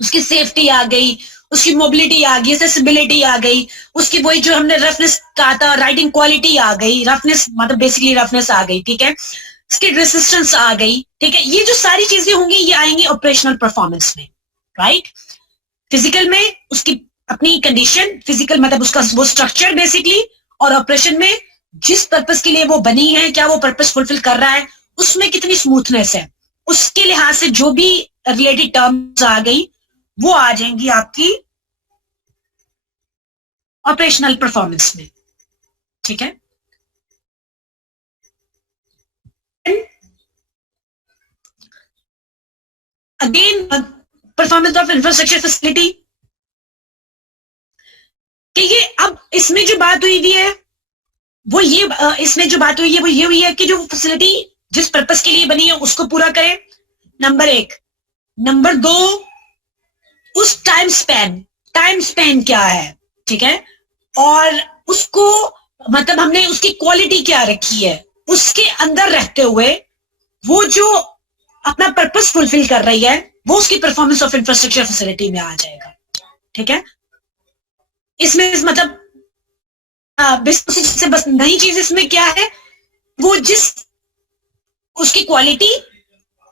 उसकी सेफ्टी आ गई, उसकी मोबिलिटी आ गई, एक्सेसिबिलिटी आ गई, उसकी वही जो हमने रफनेस कहा था, राइडिंग क्वालिटी आ गई, रफनेस मतलब बेसिकली रफनेस आ गई. ठीक है, स्किड रेसिस्टेंस आ गई. ठीक है, ये जो सारी चीजें होंगी ये आएंगी ऑपरेशनल परफॉर्मेंस में. राइट, फिजिकल में उसकी अपनी कंडीशन, फिजिकल मतलब उसका वो स्ट्रक्चर बेसिकली, और ऑपरेशन में जिस पर्पस के लिए वो बनी है, क्या वो पर्पस फुलफिल कर रहा है, उसमें कितनी स्मूथनेस है, उसके लिहाज से जो भी रिलेटेड टर्म्स आ गई वो आ जाएंगी आपकी ऑपरेशनल परफॉर्मेंस में. ठीक है, again performance of infrastructure facility कि ये अब इसमें जो बात हुई हुई है वो ये इसमें जो बात हुई है वो ये हुई है कि जो फैसिलिटी जिस पर्पस के लिए बनी है उसको पूरा करे, नंबर 1। नंबर 2, उस टाइम स्पेन क्या है, ठीक है, और उसको मतलब हमने उसकी क्वालिटी क्या रखी है, उसके अंदर रहते हुए वो जो अपना पर्पस फुलफिल कर रही है वो उसकी परफॉर्मेंस ऑफ इंफ्रास्ट्रक्चर फैसिलिटी में आ जाएगा, ठीक है। इसमें मतलब से बस नई चीज इसमें क्या है, वो जिस उसकी क्वालिटी,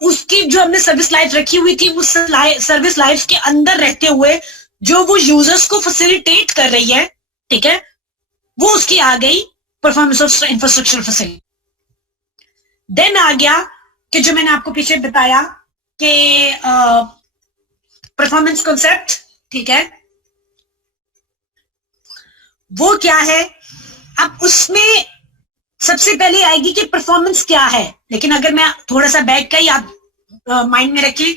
उसकी जो हमने सर्विस लाइफ रखी हुई थी उस सर्विस लाइफ के अंदर रहते हुए जो वो यूजर्स को फैसिलिटेट कर रही है, ठीक है, वो उसकी आ गई performance of infrastructure facility. Then आ गया कि जो मैंने आपको पीछे बताया कि परफॉर्मेंस कॉन्सेप्ट, ठीक है, वो क्या है। अब उसमें सबसे पहले आएगी कि परफॉर्मेंस क्या है, लेकिन अगर मैं थोड़ा सा बैक का ही आप माइंड में रखिए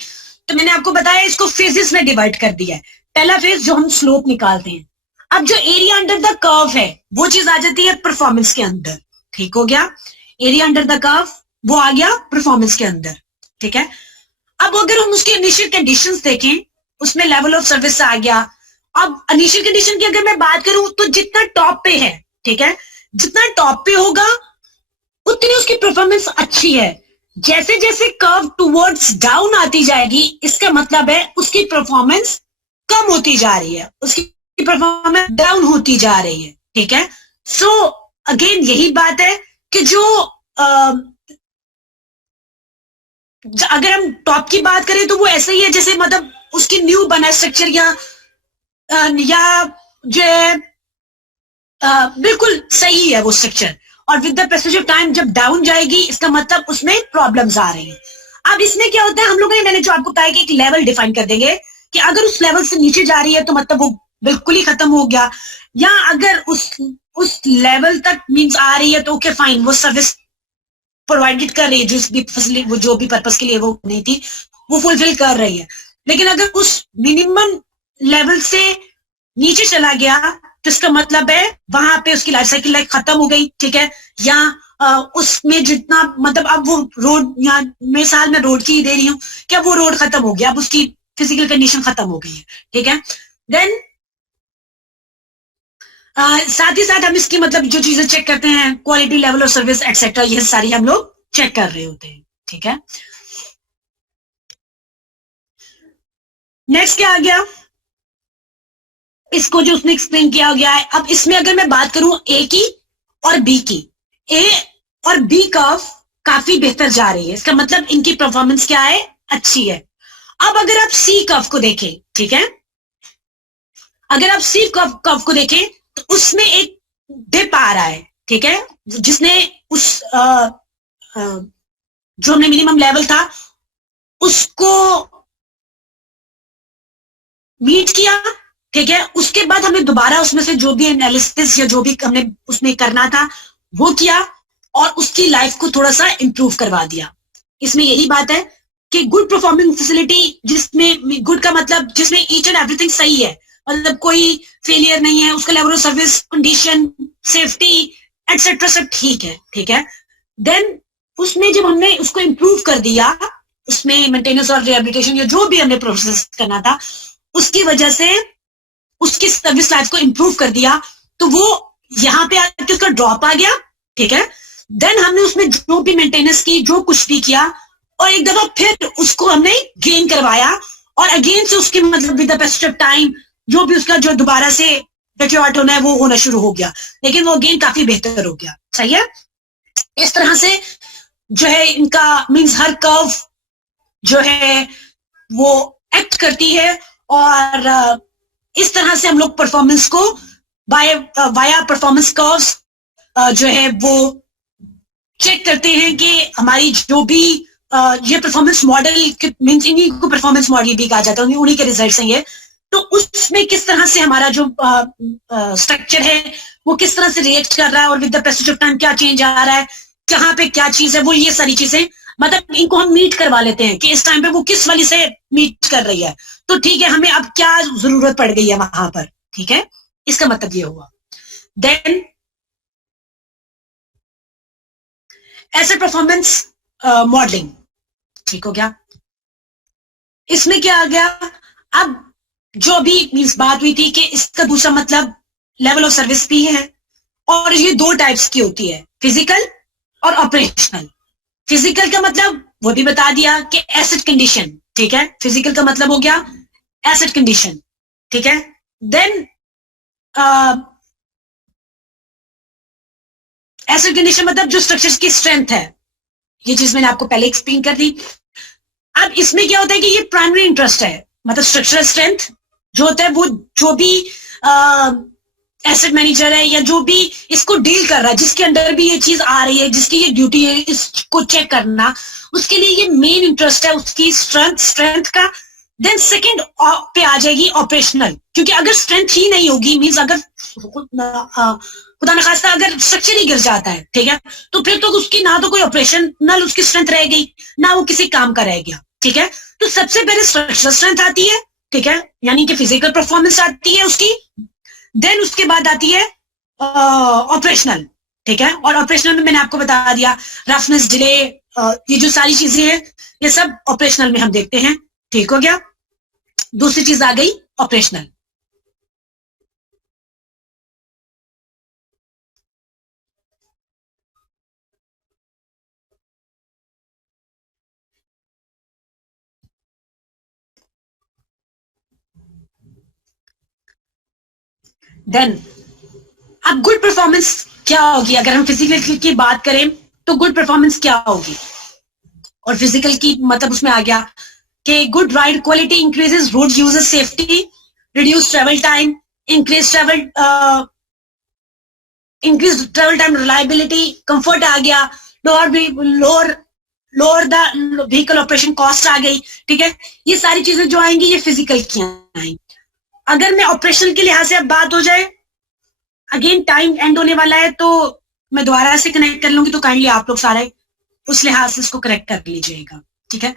तो मैंने आपको बताया इसको फेजेस में डिवाइड कर दिया है। पहला फेज जो हम स्लोप निकालते हैं, अब जो एरिया अंडर द कर्व है वो चीज आ जाती है परफॉर्मेंस के अंदर, ठीक हो गया। एरिया अंडर द कर्व वो आ गया परफॉर्मेंस के अंदर, ठीक है। अब अगर हम उसके इनिशियल कंडीशंस देखें, उसमें लेवल ऑफ सर्विस आ गया। अब इनिशियल कंडीशन की अगर मैं बात करूं तो जितना टॉप पे है, ठीक है, जितना टॉप पे होगा उतनी उसकी परफॉर्मेंस अच्छी है। जैसे जैसे कर्व टुवर्ड्स डाउन आती जाएगी, इसका मतलब है उसकी परफॉर्मेंस कम होती जा रही है, उसकी परफॉर्मेंस डाउन होती जा रही है, ठीक है। सो अगेन यही बात है कि जो अगर हम टॉप की बात करें तो वो ऐसा ही है जैसे मतलब उसकी न्यू बना स्ट्रक्चर या जो बिल्कुल सही है वो स्ट्रक्चर, और with the passage of time जब डाउन जाएगी इसका मतलब उसमें प्रॉब्लम्स आ रही हैं। अब इसमें क्या होता है, हम लोगों ने, मैंने जो आपको बताया कि एक लेवल डिफाइन कर देंगे कि अगर उस लेवल से नीचे जा रही है तो मतलब वो बिल्कुल ही खत्म हो गया, या अगर उस लेवल तक मींस आ रही है तो ओके फाइन, वो सर्विस प्रोवाइडेड कर रही है, जिस भी फैसिलिटी वो जो भी पर्पस के लिए वो नहीं थी वो फुलफिल कर रही है। लेकिन अगर उस मिनिमम लेवल से नीचे चला गया तो इसका मतलब है वहां पे उसकी लाइफ साइकिल लाइफ खत्म हो गई, ठीक है, या उसमें जितना मतलब अब वो रोड, या मिसाल में रोड की ही दे रही हूँ, क्या वो रोड खत्म हो गया, अब उसकी फिजिकल कंडीशन खत्म हो गई है, ठीक है। देन साथ ही साथ हम इसकी मतलब जो चीजें चेक करते हैं, quality, level of service etcetera, ये सारी हम लोग चेक कर रहे होते हैं, ठीक है। नेक्स्ट क्या आ गया, इसको जो उसने एक्सप्लेन किया गया है। अब इसमें अगर मैं बात करूं ए की और बी की, ए और बी कर्व काफी बेहतर जा रही है, इसका मतलब इनकी परफॉर्मेंस क्या है, अच्छी है। अब अगर आप सी कर्व को देखें, ठीक है, अगर आप सी कर्व को देखें तो उसमें एक डिप आ रहा है, ठीक है, जिसने उस जो हमने मिनिमम लेवल था उसको मीट किया, ठीक है। उसके बाद हमें दोबारा उसमें से जो भी एनालिसिस या जो भी हमने उसमें करना था वो किया और उसकी लाइफ को थोड़ा सा इंप्रूव करवा दिया। इसमें यही बात है कि गुड परफॉर्मिंग फैसिलिटी, जिसमें गुड का मतलब जिसमें ईच एंड एवरीथिंग सही है, मतलब कोई फेलियर नहीं है, उसका level of service, condition, safety etcetera सब ठीक है, ठीक है। देन उसमें जब हमने उसको इंप्रूव कर दिया, उसमें मेंटेनेंस और रिहेबिलिटेशन या जो भी हमने प्रोसेस करना था उसकी वजह से उसकी सर्विस लाइफ को इंप्रूव कर दिया, तो वो यहाँ पे आके उसका ड्रॉप आ गया, ठीक है। देन हमने उसमें जो भी मेंटेनेंस की, जो कुछ भी किया, और एक दफा फिर उसको हमने गेन करवाया, और अगेन से उसकी मतलब with the passage of time जो भी उसका जो दोबारा से डेट्रिब्यूट होना है वो होना शुरू हो गया, लेकिन वो गेन काफी बेहतर हो गया, सही है। इस तरह से जो है इनका मींस हर कर्व जो है वो एक्ट करती है, और इस तरह से हम लोग परफॉर्मेंस को वाया परफॉर्मेंस कर्व्स जो है वो चेक करते हैं कि हमारी जो भी ये परफॉर्मेंस मॉडल मींस इन्हीं को परफॉर्मेंस मॉडल भी कहा जाता है, उन्हीं के रिजल्ट्स हैं ये। तो उसमें किस तरह से हमारा जो स्ट्रक्चर है वो किस तरह से रिएक्ट कर रहा है, और with the passage of time क्या चेंज आ रहा है, कहाँ पे क्या चीज है, वो ये सारी चीजें मतलब इनको हम मीट करवा लेते हैं कि इस टाइम पे वो किस वाली से मीट कर रही है, तो ठीक है, हमें अब क्या जरूरत पड़ गई है वहां पर, ठीक है, इसका मतलब ये हुआ। देन एसेट परफॉर्मेंस मॉडलिंग, ठीक हो गया। इसमें क्या आ गया, अब जो अभी मीन्स बात हुई थी कि इसका दूसरा मतलब लेवल ऑफ सर्विस भी है, और ये दो टाइप्स की होती है, फिजिकल और ऑपरेशनल। फिजिकल का मतलब वो भी बता दिया कि एसेट कंडीशन, ठीक है, फिजिकल का मतलब हो गया एसेट कंडीशन, ठीक है। देन एसेट कंडीशन मतलब जो स्ट्रक्चर्स की स्ट्रेंथ है, ये चीज मैंने आपको पहले एक्सप्लेन कर दी। अब इसमें क्या होता है कि ये प्राइमरी इंटरेस्ट है, मतलब स्ट्रक्चरल स्ट्रेंथ जो होता है वो जो भी एसेट मैनेजर है या जो भी इसको डील कर रहा है, जिसके अंडर भी ये चीज आ रही है, जिसकी ये ड्यूटी है इसको चेक करना, उसके लिए ये मेन इंटरेस्ट है उसकी स्ट्रेंथ का। देन सेकंड पे आ जाएगी ऑपरेशनल, क्योंकि अगर स्ट्रेंथ ही नहीं होगी, मींस अगर खुदा न खास्ता अगर स्ट्रक्चर ही गिर जाता है, ठीक है, तो फिर तो उसकी ना तो कोई ऑपरेशनल उसकी स्ट्रेंथ रह गई, ना वो किसी काम का रह गया, ठीक है। तो सबसे पहले स्ट्रक्चरल स्ट्रेंथ आती है, ठीक है, यानी कि फिजिकल परफॉर्मेंस आती है उसकी। देन उसके बाद आती है ऑपरेशनल, ठीक है, और ऑपरेशनल में मैंने आपको बता दिया रफनेस, डिले, ये जो सारी चीजें हैं ये सब ऑपरेशनल में हम देखते हैं, ठीक हो गया। दूसरी चीज आ गई ऑपरेशनल। देन अब गुड परफॉर्मेंस क्या होगी, अगर हम फिजिकल की बात करें तो गुड परफॉर्मेंस क्या होगी, और फिजिकल की मतलब उसमें आ गया कि good ride quality increases road user safety, reduce travel time, increase travel time, reliability, comfort आ गया, lower the vehicle operation cost आ गई, ठीक है। ये सारी चीजें जो आएंगी ये फिजिकल की आएंगी। अगर मैं ऑपरेशन के लिहाज से अब बात हो जाए, अगेन टाइम एंड होने वाला है तो मैं दोबारा से कनेक्ट कर लूंगी, तो काइंडली आप लोग सारे उस लिहाज से इसको करेक्ट कर लीजिएगा, ठीक है।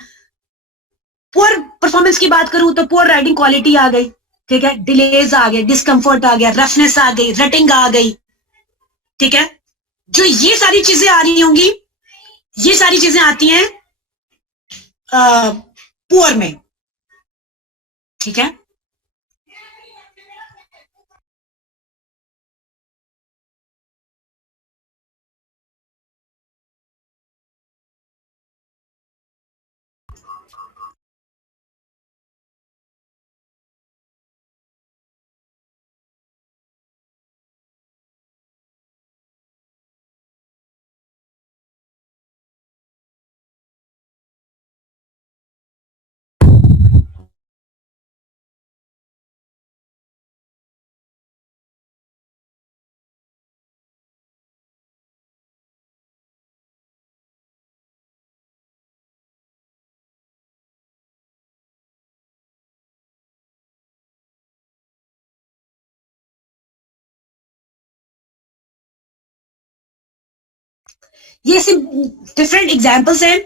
पुअर परफॉर्मेंस की बात करूं तो पुअर राइडिंग क्वालिटी आ गई, ठीक है, डिलेज आ गए, डिस्कम्फर्ट आ गया, रफनेस आ गई, रटिंग आ गई, ठीक है। जो ये सारी चीजें आ रही होंगी, ये सारी चीजें आती हैं पुअर में, ठीक है। ये सिर्फ डिफरेंट एग्जांपल्स हैं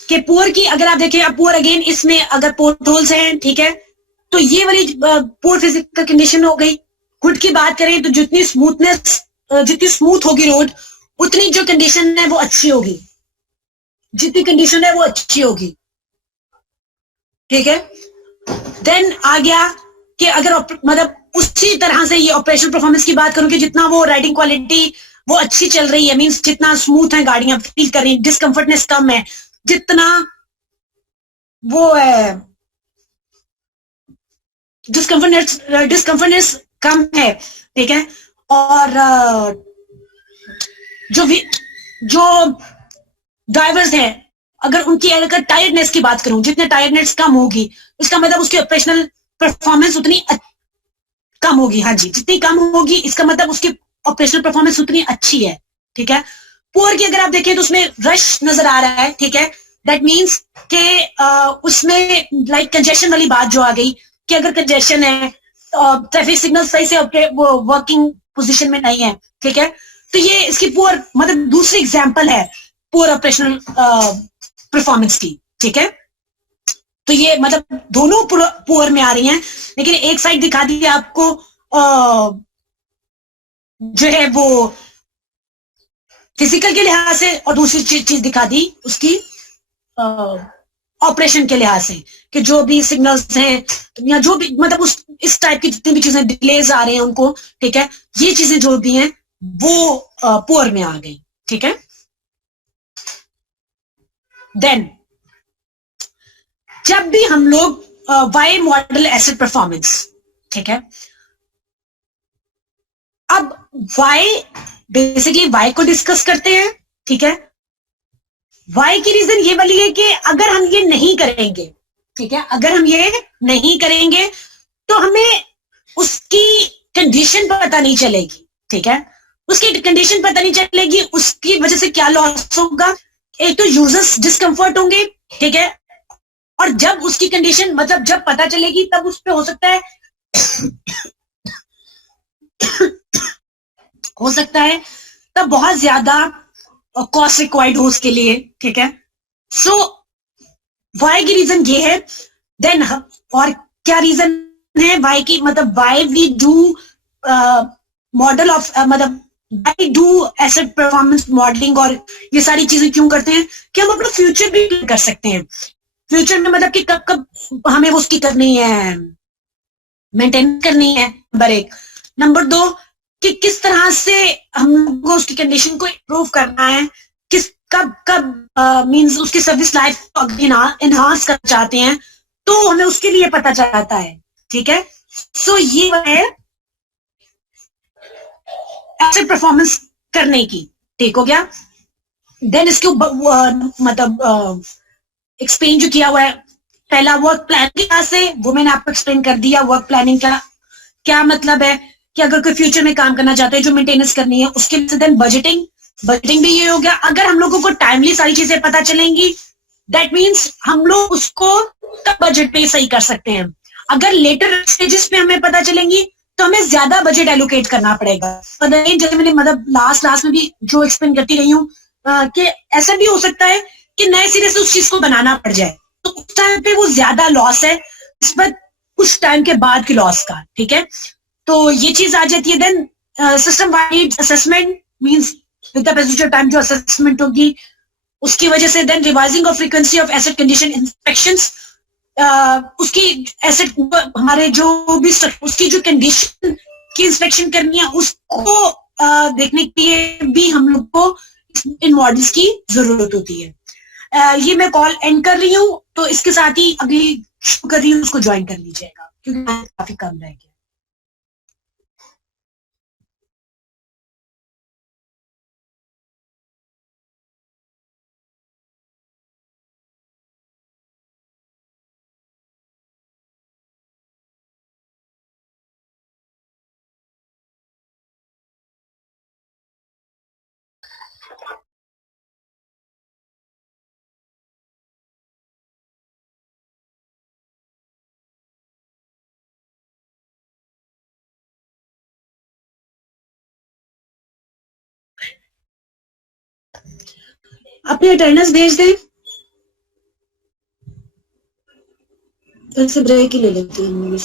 कि पुअर की अगर आप देखें, आप पुअर अगेन इसमें अगर पोर्ट होल्स हैं, ठीक है, तो ये वाली पुअर फिजिकल कंडीशन हो गई। गुड की बात करें तो जितनी स्मूथ होगी रोड, उतनी जो कंडीशन है वो अच्छी होगी, जितनी कंडीशन है वो अच्छी होगी, ठीक है। देन आ गया कि अगर मतलब उसी तरह से ये ऑपरेशनल परफॉर्मेंस की बात करूं कि जितना वो राइडिंग क्वालिटी वो अच्छी चल रही है, मींस जितना स्मूथ है गाड़ियां फील कर रही है, डिस्कम्फर्टनेस कम है, जितना वो है डिस्कम्फर्टनेस कम है, ठीक है। और जो ड्राइवर्स हैं, अगर उनकी अगर टायर्डनेस की बात करूं, जितने टायर्डनेस कम होगी इसका मतलब उसकी ऑपरेशनल परफॉर्मेंस उतनी कम होगी, हाँ जी, जितनी कम होगी इसका मतलब उसकी ऑपरेशनल परफॉर्मेंस उतनी अच्छी है, ठीक है। पुअर की अगर आप देखें तो उसमें रश नजर आ रहा है, ठीक है, दैट मीन्स के उसमें लाइक कंजेशन वाली बात जो आ गई कि अगर कंजेशन है, ट्रैफिक सिग्नल सही से वो वर्किंग पोजीशन में नहीं है, ठीक है, तो ये इसकी पुअर मतलब दूसरी एग्जांपल है पुअर ऑपरेशनल परफॉर्मेंस की, ठीक है। तो ये मतलब दोनों पुअर में आ रही हैं, लेकिन एक साइड दिखा दी आपको जो है वो फिजिकल के लिहाज से, और दूसरी चीज दिखा दी उसकी ऑपरेशन के लिहाज से, कि जो भी सिग्नल्स हैं या जो भी मतलब उस इस टाइप की जितनी भी चीजें डिलेज आ रहे हैं उनको, ठीक है, ये चीजें जो भी हैं वो पुअर में आ गई, ठीक है। देन जब भी हम लोग वाई मॉडल एसिड परफॉर्मेंस, ठीक है, अब वाई बेसिकली वाई को डिस्कस करते हैं, ठीक है। वाई की रीजन ये वाली है कि अगर हम ये नहीं करेंगे, ठीक है, अगर हम ये नहीं करेंगे तो हमें उसकी कंडीशन पता नहीं चलेगी, ठीक है, उसकी कंडीशन पता नहीं चलेगी, उसकी वजह से क्या लॉस होगा। एक तो यूजर्स डिस्कंफर्ट होंगे, ठीक है, और जब उसकी कंडीशन मतलब जब पता चलेगी तब उस पे हो सकता है तब बहुत ज्यादा कॉस्ट रिक्वायर्ड हो उसके लिए, ठीक है। सो वाई की रीजन ये है। देन और क्या रीजन है वाई की, मतलब why we do model of मतलब why do asset performance modelling, और ये सारी चीजें क्यों करते हैं कि हम अपना फ्यूचर भी कर सकते हैं। फ्यूचर में मतलब कि कब कब हमें उसकी करनी है, मेंटेन करनी है, नंबर एक। नंबर दो कि किस तरह से हम लोग को उसकी कंडीशन को इम्प्रूव करना है, किस कब कब मींस उसकी सर्विस लाइफ को इनहांस करना चाहते हैं, तो हमें उसके लिए पता चलता है, ठीक है। सो ये है एसेट परफॉर्मेंस करने की, ठीक हो गया। देन इसके मतलब एक्सप्लेन जो किया हुआ है, पहला वर्क प्लान के पास से वो मैंने आपको एक्सप्लेन कर दिया। वर्क प्लानिंग का क्या मतलब है कि अगर कोई फ्यूचर में काम करना चाहते हैं जो मेंटेनेंस करनी है उसके लिए। देन बजटिंग, बजटिंग भी ये हो गया। अगर हम लोगों को टाइमली सारी चीजें पता चलेंगी, दैट मीन्स हम लोग उसको तब बजट पे सही कर सकते हैं। अगर लेटर स्टेजेस पे हमें पता चलेंगी तो हमें ज्यादा बजट एलोकेट करना पड़ेगा। जैसे मैंने मतलब लास्ट में भी जो एक्सप्लेन करती रही हूँ कि ऐसा भी हो सकता है कि नए सिरे से उस चीज को बनाना पड़ जाए, तो उस टाइम पे वो ज्यादा लॉस है इस पर कुछ टाइम के बाद की लॉस का, ठीक है। तो ये चीज आ जाती है। Then system wide assessment means with the passage time जो असेसमेंट होगी उसकी वजह से। Then revising of frequency of asset condition inspections, उसकी एसेट हमारे जो भी उसकी जो कंडीशन की इंस्पेक्शन करनी है उसको देखने के लिए भी हम लोग को इन मॉडल्स की जरूरत होती है। ये मैं कॉल एंड कर रही हूँ, तो इसके साथ ही अगली शुरू कर रही हूँ, उसको ज्वाइन कर लीजिएगा क्योंकि काफी कम रह गया। अपने अटेंडेंस भेज दें, फिर से ब्रेक ही ले लेते हैं।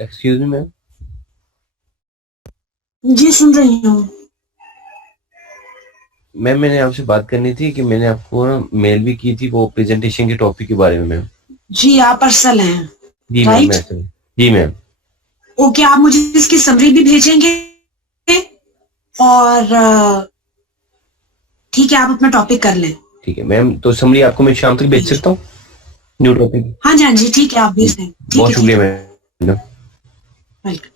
एक्सक्यूज मी मैम, जी सुन रही हूँ। मैम मैंने आपसे बात करनी थी कि मैंने आपको मेल भी की थी वो प्रेजेंटेशन के टॉपिक के बारे में मैम। जी आप अरसल हैं। जी मैम, राइट। जी मैम। ओके, आप मुझे इसकी समरी भी भेजेंगे और ठीक है, आप अपना टॉपिक कर लें। ठीक है मैम, तो समरी आपको मैं शाम तक भेज सकता हूँ न्यू टॉपिक? हाँ जी हाँ जी, ठीक है, आप भेज दें। ठीक बहुत है, शुक्रिया ठीक मैम। है, वेलकम।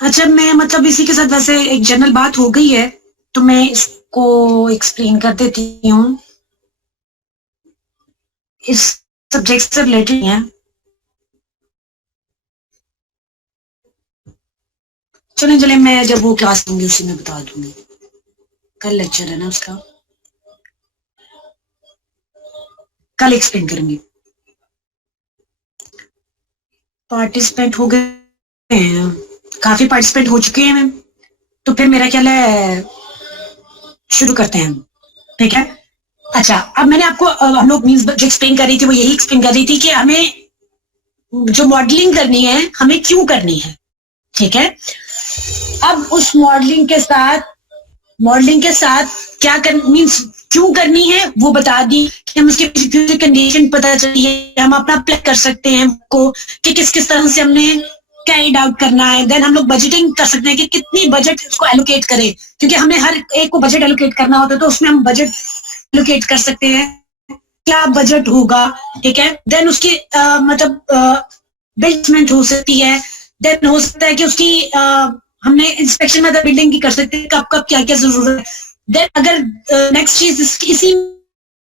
अच्छा, मैं मतलब इसी के साथ वैसे एक जनरल बात हो गई है तो मैं इसको एक्सप्लेन कर देती हूँ। इस सब्जेक्ट से रिलेटेड है। चलें चलें, मैं जब वो क्लास लूंगी उसी में बता दूंगी। कल लेक्चर है ना उसका, कल एक्सप्लेन करूंगी। पार्टिसिपेंट हो गए हैं, काफी पार्टिसिपेंट हो चुके हैं मैम, तो फिर मेरा ख्याल है शुरू करते हैं हम। ठीक है। अच्छा, अब मैंने आपको हम लोग मीन्स जो एक्सप्लेन कर रही थी वो यही एक्सप्लेन कर रही थी कि हमें जो मॉडलिंग करनी है हमें क्यों करनी है। ठीक है। अब उस मॉडलिंग के साथ क्या कर मीन्स क्यों करनी है वो बता दी कि हम उसकी फ्यूचर कंडीशन पता चली है, हम अपना प्लान कर सकते हैं को कि किस किस तरह से हमने कैरिड आउट करना है। देन हम लोग बजटिंग कर सकते हैं कि कितनी बजट उसको एलोकेट करें, क्योंकि हमें हर एक को बजट एलोकेट करना होता है, तो उसमें हम बजट एलोकेट कर सकते हैं क्या बजट होगा। ठीक है। देन उसकी मतलब बिल्डमेंट हो सकती है। देन हो सकता है कि उसकी हमने इंस्पेक्शन मतलब बिल्डिंग की कर सकते हैं, कब कब क्या क्या जरूरत है। देन अगर नेक्स्ट चीज इसी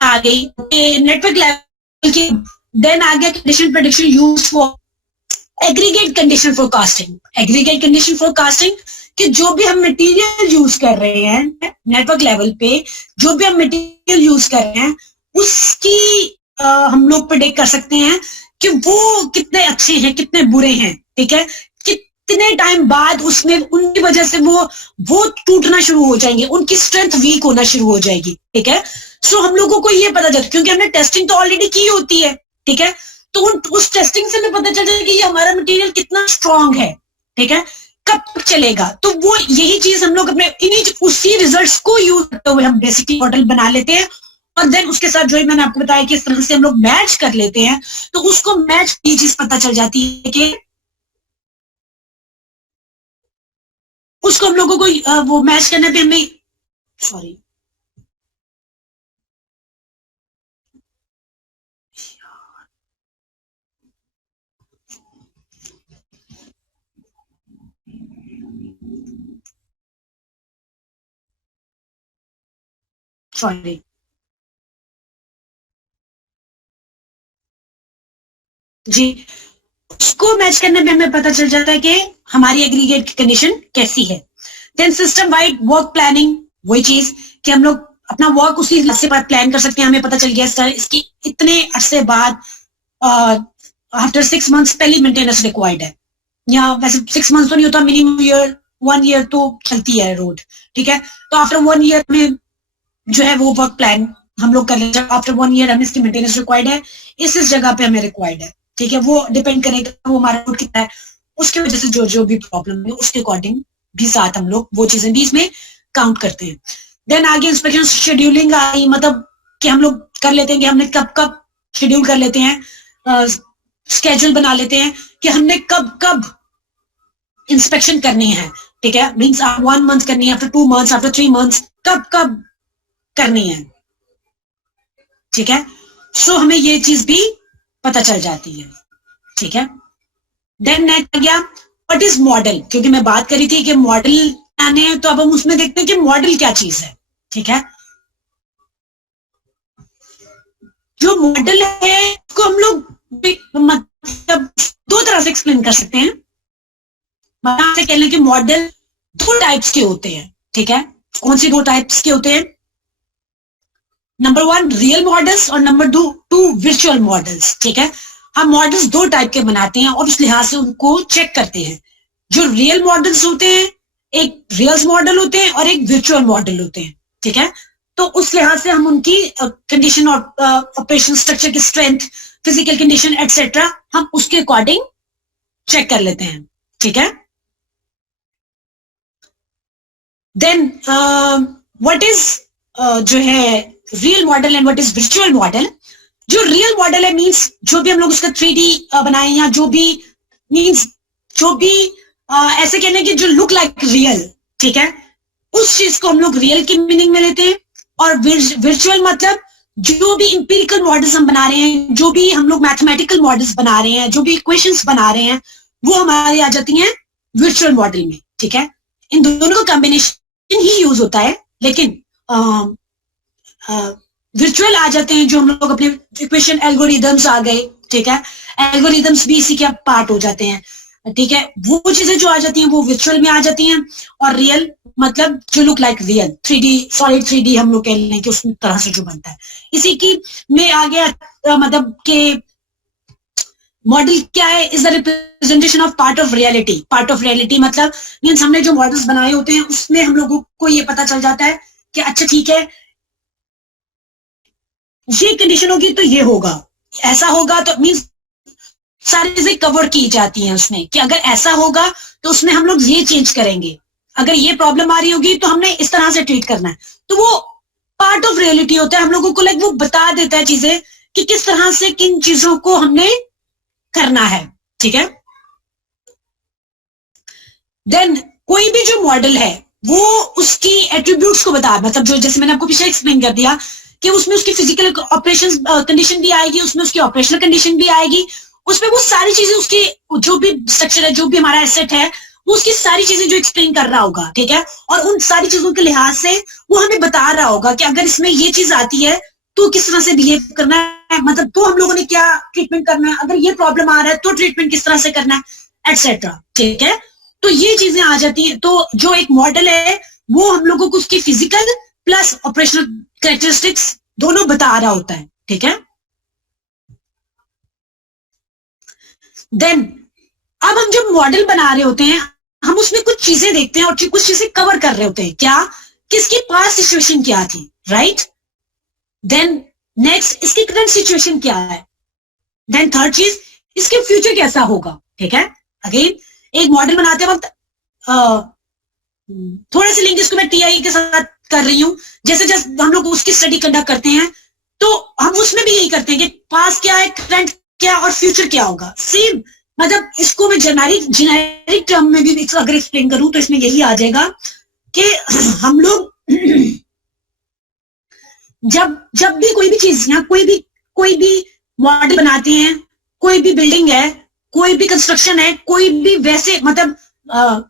आ गई नेटवर्क लेवल की, देन आ गया condition prediction use for aggregate condition forecasting. Aggregate condition forecasting कि जो भी हम मटेरियल यूज कर रहे हैं नेटवर्क लेवल पे, जो भी हम मटेरियल यूज कर रहे हैं उसकी हम लोग प्रेडिक्ट कर सकते हैं कि वो कितने अच्छे हैं कितने बुरे हैं। ठीक है। कितने टाइम बाद उसमें उनकी वजह से वो टूटना शुरू हो जाएंगे, उनकी स्ट्रेंथ वीक होना शुरू हो जाएगी। ठीक है। सो हम लोगों को ये पता चलता है क्योंकि हमने टेस्टिंग तो ऑलरेडी की होती है। ठीक है। तो उस टेस्टिंग से हमें पता चल जाएगा कि ये हमारा मटेरियल कितना स्ट्रांग है। ठीक है। कब तक चलेगा, तो वो यही चीज हम लोग अपने इन्हीं उसी रिजल्ट्स को यूज करते हुए हम बेसिकली मॉडल बना लेते हैं। और देन उसके साथ जो मैंने आपको बताया कि इस तरह से हम लोग मैच कर लेते हैं, तो उसको मैच ये चीज पता चल जाती है कि उसको हम लोगों को वो मैच करने पे हमें सॉरी सॉरी जी, उसको मैच करने में हमें पता चल जाता है कि हमारी एग्रीगेट की कंडीशन कैसी है। Then system wide work planning, वही चीज कि हम लोग अपना वर्क उसी से बाद प्लान कर सकते हैं। हमें पता चल गया इसकी इतने अरसे बाद आफ्टर 6 months पहली मेंटेनेंस रिक्वायर्ड है, या वैसे 6 months तो नहीं होता, मिनिमम ईयर 1 year तो चलती है रोड। ठीक है। तो आफ्टर 1 year में जो है वो वर्क प्लान हम लोग कर लेते हैं। आफ्टर 1 year हमें इसकी मेंटेनेंस रिक्वायर्ड है, इस जगह पे हमें रिक्वायर्ड है। ठीक है। वो डिपेंड करेगा वो हमारा रोड कितना है, उसकी वजह से जो भी प्रॉब्लम है उसके अकॉर्डिंग भी साथ हम लोग वो चीजें भी इसमें काउंट करते हैं। देन आगे इंस्पेक्शन शेड्यूलिंग आई, मतलब कि हम लोग कर लेते हैं कि हमने कब कब शेड्यूल कर लेते हैं, स्केड्यूल बना लेते हैं कि हमने कब कब इंस्पेक्शन करनी है। ठीक है। मीन्स 1 month करनी है, आफ्टर 2 months, आफ्टर 3 months, कब कब करनी है। ठीक है। सो हमें ये चीज भी पता चल जाती है। ठीक है। देन नेक्स्ट आ गया व्हाट इज मॉडल, क्योंकि मैं बात करी थी कि मॉडल आने हैं, तो अब हम उसमें देखते हैं कि मॉडल क्या चीज है। ठीक है। जो मॉडल है उसको हम लोग मतलब 2 तरह से एक्सप्लेन कर सकते हैं। मतलब से कह लें कि मॉडल 2 टाइप्स के होते हैं। ठीक है। कौन सी 2 टाइप्स के होते हैं? नंबर 1 रियल मॉडल्स और नंबर 2 वर्चुअल मॉडल्स। ठीक है। हम मॉडल्स दो टाइप के बनाते हैं और उस लिहाज से उनको चेक करते हैं। जो रियल मॉडल्स होते हैं, एक रियल मॉडल होते हैं और एक वर्चुअल मॉडल होते हैं, ठीक है। तो उस लिहाज से हम उनकी कंडीशन और ऑपरेशन स्ट्रक्चर की स्ट्रेंथ, फिजिकल कंडीशन एटसेट्रा हम उसके अकॉर्डिंग चेक कर लेते हैं, ठीक है। देन व्हाट इज जो है real model and what is virtual model. जो रियल मॉडल है मींस जो भी हम लोग उसका 3D बनाए या जो भी मींस जो भी ऐसे कहने की जो लुक लाइक रियल, ठीक है, उस चीज को हम लोग रियल की मीनिंग में लेते हैं। और वर्चुअल मतलब जो भी इंपीरिकल मॉडल्स हम बना रहे हैं, जो भी हम लोग मैथमेटिकल मॉडल्स बना रहे हैं, जो भी इक्वेशंस बना रहे हैं, वो हमारे आ जाती हैं वर्चुअल मॉडल में, ठीक है। इन दोनों का कॉम्बिनेशन ही यूज होता है, लेकिन वर्चुअल आ जाते हैं जो हम लोग अपने इक्वेशन एल्गोरिदम्स आ गए, ठीक है, एल्गोरिदम्स भी इसी के पार्ट हो जाते हैं, ठीक है। वो चीजें जो आ जाती हैं वो वर्चुअल में आ जाती हैं। और रियल मतलब जो look like real, 3D solid 3D हम लोग कह लें कि उस तरह से जो बनता है। इसी की में आ गया मतलब के मॉडल क्या है, is the representation of part of reality. Part of reality मतलब मींस हमने जो मॉडल्स बनाए होते हैं उसमें हम लोगों को ये पता चल जाता है कि अच्छा ठीक है, ये कंडीशन होगी तो ये होगा, ऐसा होगा तो मींस सारी चीजें कवर की जाती हैं उसमें कि अगर ऐसा होगा तो उसमें हम लोग ये चेंज करेंगे, अगर ये प्रॉब्लम आ रही होगी तो हमने इस तरह से ट्रीट करना है। तो वो पार्ट ऑफ रियलिटी होता है, हम लोगों को लाइक वो बता देता है चीजें कि किस तरह से किन चीजों को हमने करना है, ठीक है। देन कोई भी जो मॉडल है वो उसकी एट्रीब्यूट्स को बता, मतलब जो जैसे मैंने आपको पीछे एक्सप्लेन कर दिया कि उसमें उसकी फिजिकल ऑपरेशन कंडीशन भी आएगी, उसमें उसकी ऑपरेशनल कंडीशन भी आएगी, उसमें वो सारी चीजें उसकी जो भी स्ट्रक्चर है, जो भी हमारा एसेट है, वो उसकी सारी चीजें जो एक्सप्लेन कर रहा होगा, ठीक है। और उन सारी चीजों के लिहाज से वो हमें बता रहा होगा कि अगर इसमें ये चीज आती है तो किस तरह से बिहेव करना है, मतलब तो हम लोगों ने क्या ट्रीटमेंट करना है, अगर ये प्रॉब्लम आ रहा है तो ट्रीटमेंट किस तरह से करना है एटसेट्रा, ठीक है। तो ये चीजें आ जाती है। तो जो एक मॉडल है वो हम लोगों को उसकी फिजिकल प्लस ऑपरेशनल कैरेक्टरिस्टिक्स दोनों बता रहा होता है, ठीक है। देन अब हम जब मॉडल बना रहे होते हैं हम उसमें कुछ चीजें देखते हैं और कुछ चीजें कवर कर रहे होते हैं, क्या किसकी पास्ट सिचुएशन क्या थी, राइट। देन नेक्स्ट इसकी करंट सिचुएशन क्या है, देन थर्ड चीज इसके फ्यूचर कैसा होगा, ठीक है। अगेन एक मॉडल बनाते वक्त थोड़े से लिंक इसको मैं TI के साथ कर रही हूं, जैसे जैसे हम लोग उसकी स्टडी कंडक्ट करते हैं तो हम उसमें भी यही करते हैं कि पास्ट क्या है, करंट क्या और फ्यूचर क्या होगा। सेम मतलब इसको मैं जेनेरिक टर्म में भी अगर एक्सप्लेन करूं तो इसमें यही आ जाएगा कि हम लोग जब भी कोई भी चीज या कोई भी मॉडल बनाते हैं, कोई भी बिल्डिंग है, कोई भी कंस्ट्रक्शन है, कोई भी वैसे मतलब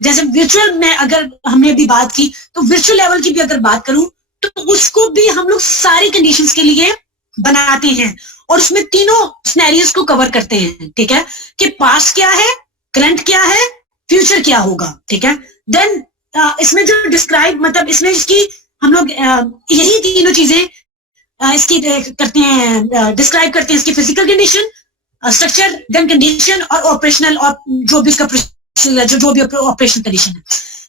जैसे वर्चुअल में अगर हमने अभी बात की तो वर्चुअल लेवल की भी अगर बात करूं तो उसको भी हम लोग सारी कंडीशंस के लिए बनाते हैं और उसमें तीनों सिनेरियोस को कवर करते हैं, ठीक है, कि पास्ट क्या है, करंट क्या है, फ्यूचर क्या होगा, ठीक है। देन इसमें जो डिस्क्राइब मतलब इसमें इसकी हम लोग यही तीनों चीजें इसकी करते हैं, डिस्क्राइब करते हैं इसकी physical condition, structure, then condition और ऑपरेशनल और जो भी उसका जो भी ऑपरेशनल कंडीशन है।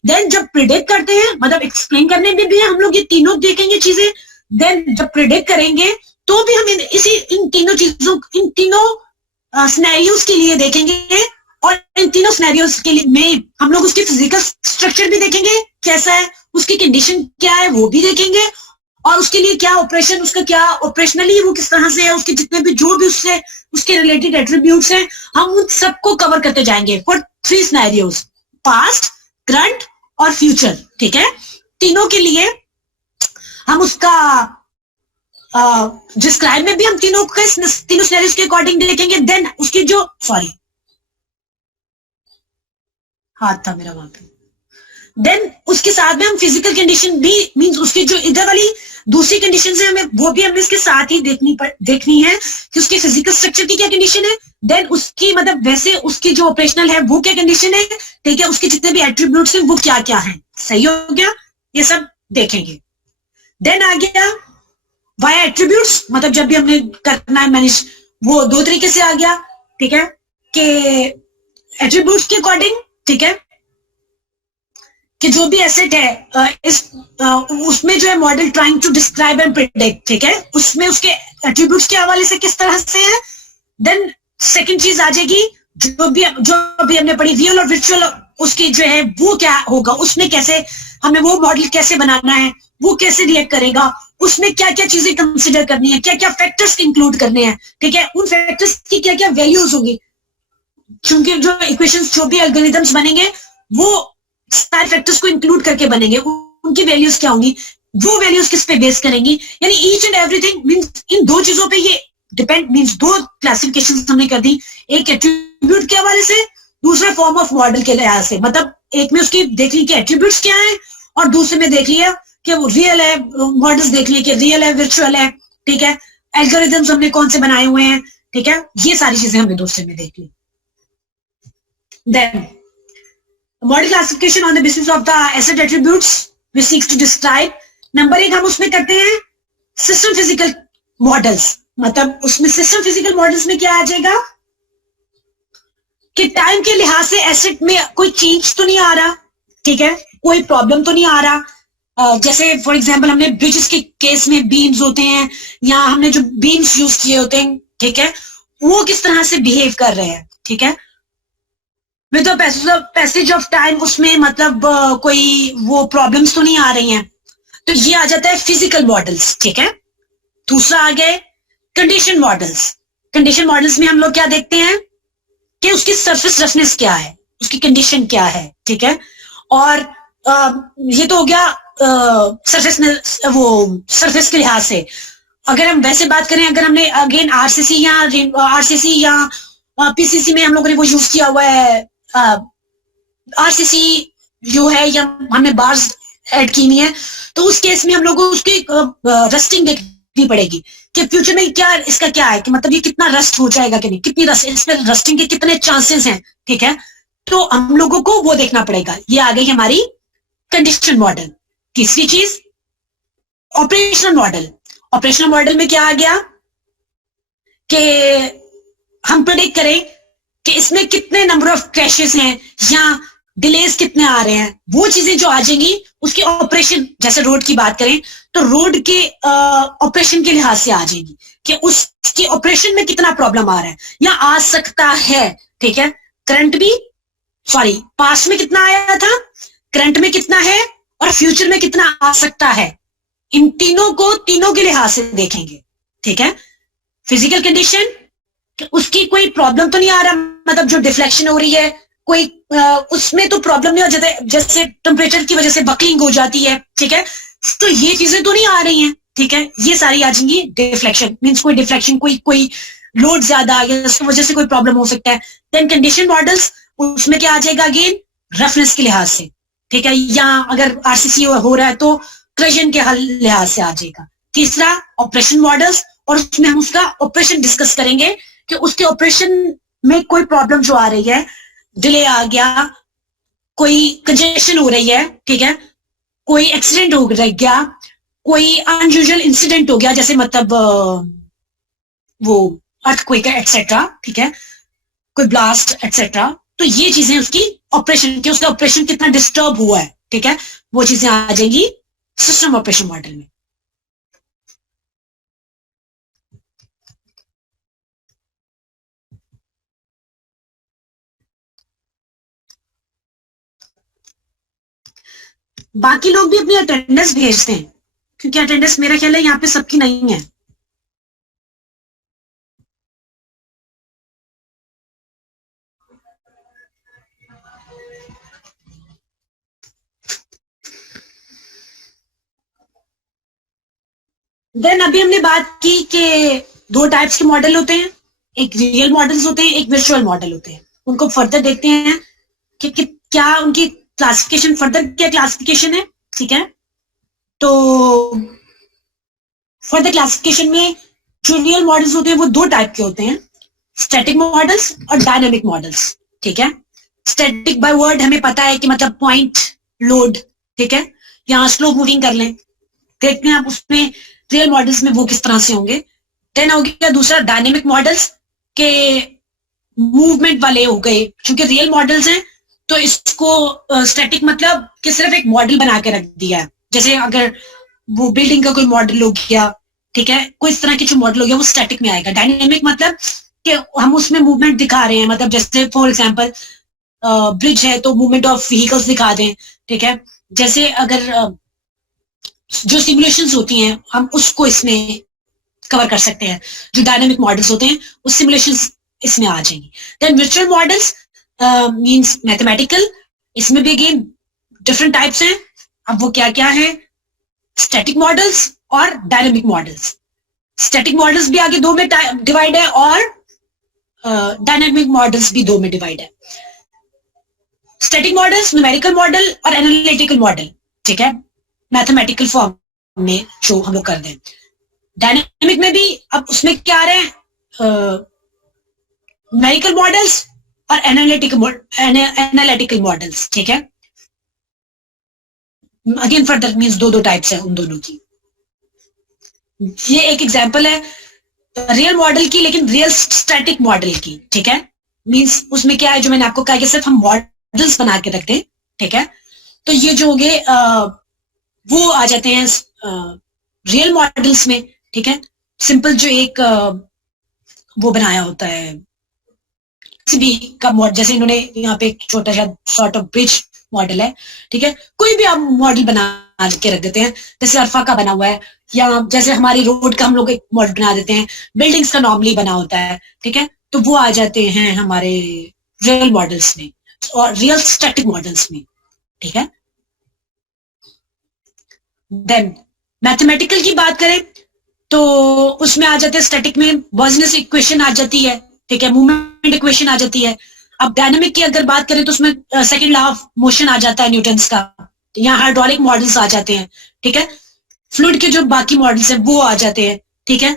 देन जब प्रिडिक्ट करते हैं मतलब एक्सप्लेन करने में भी हम लोग ये तीनों देखेंगे चीजें। देन जब प्रिडिक्ट करेंगे तो भी हम इन तीनों चीजों, इन तीनों सिनेरियोस के लिए देखेंगे और इन तीनों सिनेरियोस के लिए में हम लोग उसकी फिजिकल स्ट्रक्चर भी देखेंगे कैसा है, उसकी कंडीशन क्या है वो भी देखेंगे और उसके लिए क्या ऑपरेशन, उसका क्या ऑपरेशनली वो किस तरह से है, उसके जितने भी जो भी उससे उसके रिलेटेड एट्रीब्यूट्स हैं हम उन सबको कवर करते जाएंगे फॉर 3 सिनेरियोस, पास्ट, करंट और फ्यूचर, ठीक है। तीनों के लिए हम उसका डिस्क्राइब में भी हम तीनों सिनेरियोस के अकॉर्डिंग देखेंगे। देन उसकी जो हाथ था मेरा वहां पे। देन उसके साथ में हम फिजिकल कंडीशन भी मींस उसकी जो इधर वाली दूसरी कंडीशन है हमें वो भी हमने इसके साथ ही देखनी है कि उसके फिजिकल स्ट्रक्चर की क्या कंडीशन है, देन उसकी मतलब वैसे उसकी जो ऑपरेशनल है वो क्या कंडीशन है, ठीक है, उसके जितने भी एट्रीब्यूट्स हैं वो क्या क्या हैं, सही हो गया, ये सब देखेंगे। देन आ गया वाया एट्रीब्यूट्स, मतलब जब भी हमने करना है मैनेज वो 2 तरीके से आ गया, ठीक है, कि एट्रीब्यूट्स के अकॉर्डिंग, ठीक है, कि जो भी एसेट है उसमें जो है model trying to describe and predict, ठीक है, उसमें उसके एट्रीब्यूट्स के हवाले से किस तरह से है। देन सेकंड चीज आ जाएगी जो भी हमने पढ़ी, रियल और वर्चुअल, उसकी जो है वो क्या होगा, उसमें कैसे हमें वो मॉडल कैसे बनाना है, वो कैसे रिएक्ट करेगा, उसमें क्या क्या चीजें कंसिडर करनी है, क्या क्या फैक्टर्स इंक्लूड करने हैं, ठीक है, उन फैक्टर्स की क्या क्या वैल्यूज होंगी, क्योंकि जो इक्वेशंस जो भी एल्गोरिथम्स बनेंगे वो सारे फैक्टर्स को इंक्लूड करके बनेंगे, उनकी वैल्यूज क्या होंगी, वो वैल्यूज किस पे बेस करेंगी, यानी ईच एंड एवरीथिंग मींस इन दो चीजों पे ये डिपेंड, मींस दो क्लासिफिकेशन हमने कर दी, एक एट्रीब्यूट के हवाले से, दूसरा फॉर्म ऑफ मॉडल के लिहाज से, मतलब एक में उसकी देख ली कि एट्रीब्यूट्स क्या है और दूसरे में देख लिया कि वो रियल है, मॉडल्स देख लिए कि रियल है, वर्चुअल है, ठीक है, एल्गोरिथम्स हमने कौन से बनाए हुए हैं, ठीक है, ये सारी चीजें हमने दूसरे में देख ली। Then model classification on the basis of the asset attributes we seeks to describe. Number 1 हम उसमें करते हैं सिस्टम फिजिकल मॉडल्स, मतलब उसमें सिस्टम फिजिकल मॉडल्स में क्या आ जाएगा कि टाइम के लिहाज से एसेट में कोई चेंज तो नहीं आ रहा, ठीक है, कोई प्रॉब्लम तो नहीं आ रहा। जैसे फॉर एग्जांपल हमने ब्रिजेस के केस में बीम्स होते हैं या हमने जो बीम्स यूज किए होते हैं, ठीक है, वो किस तरह से बिहेव कर रहे हैं, ठीक है, with the passage of time उसमें मतलब कोई वो प्रॉब्लम्स तो नहीं आ रही हैं, तो ये आ जाता है फिजिकल मॉडल्स, ठीक है। दूसरा आ गए कंडीशन मॉडल्स। कंडीशन मॉडल्स में हम लोग क्या देखते हैं कि उसकी सरफेस रफनेस क्या है, उसकी कंडीशन क्या है, ठीक है, और ये तो हो गया सरफेस में, वो सरफेस के लिहाज से। अगर हम वैसे बात करें, अगर हमने अगेन आरसीसी या पीसीसी में हम लोगों ने वो यूज किया हुआ है, आरसीसी जो है या हमने बार्स ऐड की हुई है, तो उस केस में हम लोगों को उसकी रस्टिंग देखनी पड़ेगी कि फ्यूचर में क्या इसका क्या है, कि मतलब ये कितना रस्ट हो जाएगा कि नहीं, कितनी रस्ट, इस पर रस्टिंग के कितने चांसेस हैं, ठीक है, तो हम लोगों को वो देखना पड़ेगा। ये आ गई हमारी कंडीशन मॉडल। तीसरी चीज ऑपरेशनल मॉडल। ऑपरेशनल मॉडल में क्या आ गया कि हम प्रेडिक्ट करें कि इसमें कितने नंबर ऑफ क्रैशेस हैं या डिलेज कितने आ रहे हैं, वो चीजें जो आ जाएंगी उसकी ऑपरेशन, जैसे रोड की बात करें तो रोड के ऑपरेशन के लिहाज से आ जाएंगी कि उसकी ऑपरेशन में कितना प्रॉब्लम आ रहा है या आ सकता है, ठीक है, करंट भी पास्ट में कितना आया था, करंट में कितना है और फ्यूचर में कितना आ सकता है, इन तीनों के लिहाज से देखेंगे, ठीक है। फिजिकल कंडीशन, उसकी कोई प्रॉब्लम तो नहीं आ रहा, मतलब जो डिफ्लेक्शन हो रही है कोई उसमें तो प्रॉब्लम नहीं हो जाता, जैसे टेम्परेचर की वजह से बकलिंग हो जाती है, ठीक है, तो ये चीजें तो नहीं आ रही हैं, ठीक है, ये सारी आ जाएंगी। डिफ्लेक्शन मींस कोई डिफ्लेक्शन, कोई लोड ज्यादा आ गया, उसकी वजह से कोई प्रॉब्लम हो सकता है। देन कंडीशन मॉडल्स, उसमें क्या आ जाएगा अगेन रफनेस के लिहाज से, ठीक है, या अगर आरसीसी हो रहा है तो क्रेशन के लिहाज से आ जाएगा। तीसरा ऑपरेशन मॉडल्स, और उसमें हम उसका ऑपरेशन डिस्कस करेंगे कि उसके ऑपरेशन में कोई प्रॉब्लम जो आ रही है, डिले आ गया, कोई कंजेशन हो रही है, ठीक है, कोई एक्सीडेंट हो गया, कोई अनयूजुअल इंसिडेंट हो गया, जैसे मतलब वो अर्थक्वेक एक्सेट्रा, ठीक है, कोई ब्लास्ट एक्सेट्रा, तो ये चीजें उसकी ऑपरेशन की, उसका ऑपरेशन कितना डिस्टर्ब हुआ है, ठीक है, वो चीजें आ जाएंगी सिस्टम ऑपरेशन मॉडल में। बाकी लोग भी अपनी अटेंडेंस भेजते हैं, क्योंकि अटेंडेंस मेरा ख्याल है यहाँ पे सबकी नहीं है। देन अभी हमने बात की कि दो टाइप्स के मॉडल होते हैं, एक रियल मॉडल्स होते हैं, एक वर्चुअल मॉडल होते हैं। उनको फर्दर देखते हैं कि क्या उनकी क्लासिफिकेशन, फर्दर क्या क्लासिफिकेशन है, ठीक है। तो फर्दर क्लासिफिकेशन में जो रियल मॉडल्स होते हैं वो दो टाइप के होते हैं, स्टैटिक मॉडल्स और डायनामिक मॉडल्स, ठीक है। स्टैटिक बाय वर्ड हमें पता है कि मतलब पॉइंट लोड, ठीक है, यहाँ स्लो मूविंग कर लें, देखते हैं आप उसमें रियल मॉडल्स में वो किस तरह से होंगे। देन हो गया दूसरा डायनेमिक मॉडल्स के मूवमेंट वाले हो गए, क्योंकि रियल मॉडल्स हैं तो इसको स्टैटिक मतलब कि सिर्फ एक मॉडल बना के रख दिया है। जैसे अगर वो बिल्डिंग का कोई मॉडल हो गया, ठीक है, कोई इस तरह की जो मॉडल हो गया वो स्टैटिक में आएगा। डायनेमिक मतलब कि हम उसमें मूवमेंट दिखा रहे हैं, मतलब जैसे फॉर एग्जांपल ब्रिज है तो मूवमेंट ऑफ व्हीकल्स दिखा दें, ठीक है। जैसे अगर जो सिमुलेशंस होती हैं हम उसको इसमें कवर कर सकते हैं, जो डायनेमिक मॉडल्स होते हैं वो सिमुलेशंस इसमें आ जाएंगी। Then virtual models means mathematical, इसमें भी अगेन डिफरेंट टाइप्स हैं। अब वो क्या क्या है, स्टैटिक मॉडल्स और डायनेमिक मॉडल्स। स्टैटिक मॉडल्स भी आगे दो में डिवाइड है और डायनेमिक मॉडल्स भी दो में डिवाइड है। स्टैटिक मॉडल्स, न्यूमेरिकल मॉडल और एनालिटिकल मॉडल, ठीक है, मैथमेटिकल फॉर्म में जो हम लोग कर दें। डायनेमिक में भी अब उसमें क्या आ रहे हैं, न्यूमेरिकल मॉडल्स और एनालिटिकल मॉडल्स, ठीक है। अगेन फर्दर मींस दो टाइप्स है उन दोनों की। ये एक एग्जांपल है रियल मॉडल की, लेकिन रियल स्टैटिक मॉडल की, ठीक है। मींस उसमें क्या है, जो मैंने आपको कहा कि सिर्फ हम मॉडल्स बना के रखते हैं, ठीक है। तो ये जो होंगे वो आ जाते हैं रियल मॉडल्स में, ठीक है। सिंपल जो एक वो बनाया होता है किसी का मॉडल, जैसे इन्होंने यहाँ पे एक छोटा सा सॉर्ट ऑफ ब्रिज मॉडल है, ठीक है। कोई भी आप मॉडल बना के रख देते हैं, जैसे अरफा का बना हुआ है, या जैसे हमारी रोड का हम लोग एक मॉडल बना देते हैं, बिल्डिंग्स का नॉर्मली बना होता है, ठीक है। तो वो आ जाते हैं हमारे रियल मॉडल्स में और रियल स्टैटिक मॉडल्स में, ठीक है। देन मैथमेटिकल की बात करें तो उसमें आ जाते हैं स्टैटिक में बॉयजनेस इक्वेशन आ जाती है, ठीक है, मूवमेंट इक्वेशन आ जाती है। अब डायनामिक की अगर बात करें तो उसमें सेकंड लॉ ऑफ मोशन आ जाता है न्यूटन्स का, यहाँ हाइड्रोलिक मॉडल्स आ जाते हैं, ठीक है। फ्लूइड के जो बाकी मॉडल्स हैं वो आ जाते हैं, ठीक है।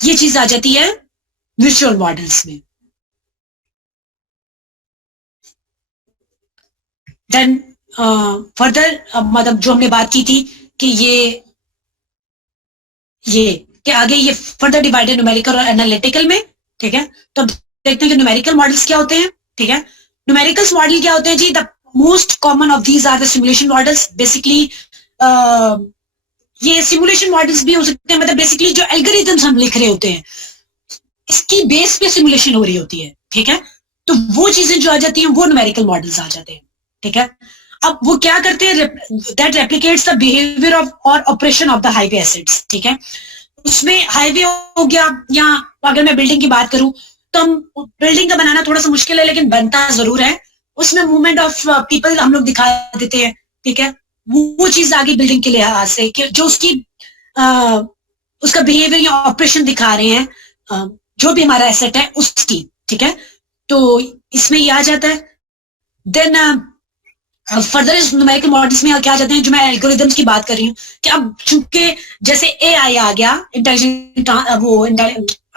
ये चीज आ जाती है वर्चुअल मॉडल्स में। देन फर्दर मतलब जो हमने बात की थी कि ये कि आगे ये फर्दर डिवाइडेड न्यूमेरिकल और एनालिटिकल में, ठीक है। तो अब देखते हैं कि न्यूमेरिकल मॉडल्स क्या होते हैं, ठीक है। न्यूमेरिकल्स मॉडल क्या होते हैं जी, the most common of these are the simulation models. Basically ये सिमुलेशन मॉडल्स भी हो सकते हैं, मतलब बेसिकली जो एल्गोरिथम्स हम लिख रहे होते हैं इसकी बेस पे सिमुलेशन हो रही होती है, ठीक है। तो वो चीजें जो आ जाती हैं वो न्यूमेरिकल मॉडल्स आ जाते हैं, ठीक है। अब वो क्या करते हैं, that replicates the behaviour of और operation of the highway assets, ठीक है। उसमें हाईवे हो गया, या अगर मैं बिल्डिंग की बात करूं तो हम बिल्डिंग का बनाना थोड़ा सा मुश्किल है लेकिन बनता जरूर है। उसमें मूवमेंट ऑफ पीपल हम लोग दिखा देते हैं, ठीक है। वो चीज आगे बिल्डिंग के लिहाज से कि जो उसकी उसका बिहेवियर या ऑपरेशन दिखा रहे हैं, जो भी हमारा एसेट है उसकी, ठीक है। तो इसमें ये आ जाता है। देन फर्दर इस न्यूमेरिकल मॉडल्स में क्या आ जाते हैं, जो मैं एल्गोरिथम्स की बात कर रही हूँ कि अब चूंकि जैसे एआई आ गया, इंटेलिजेंट वो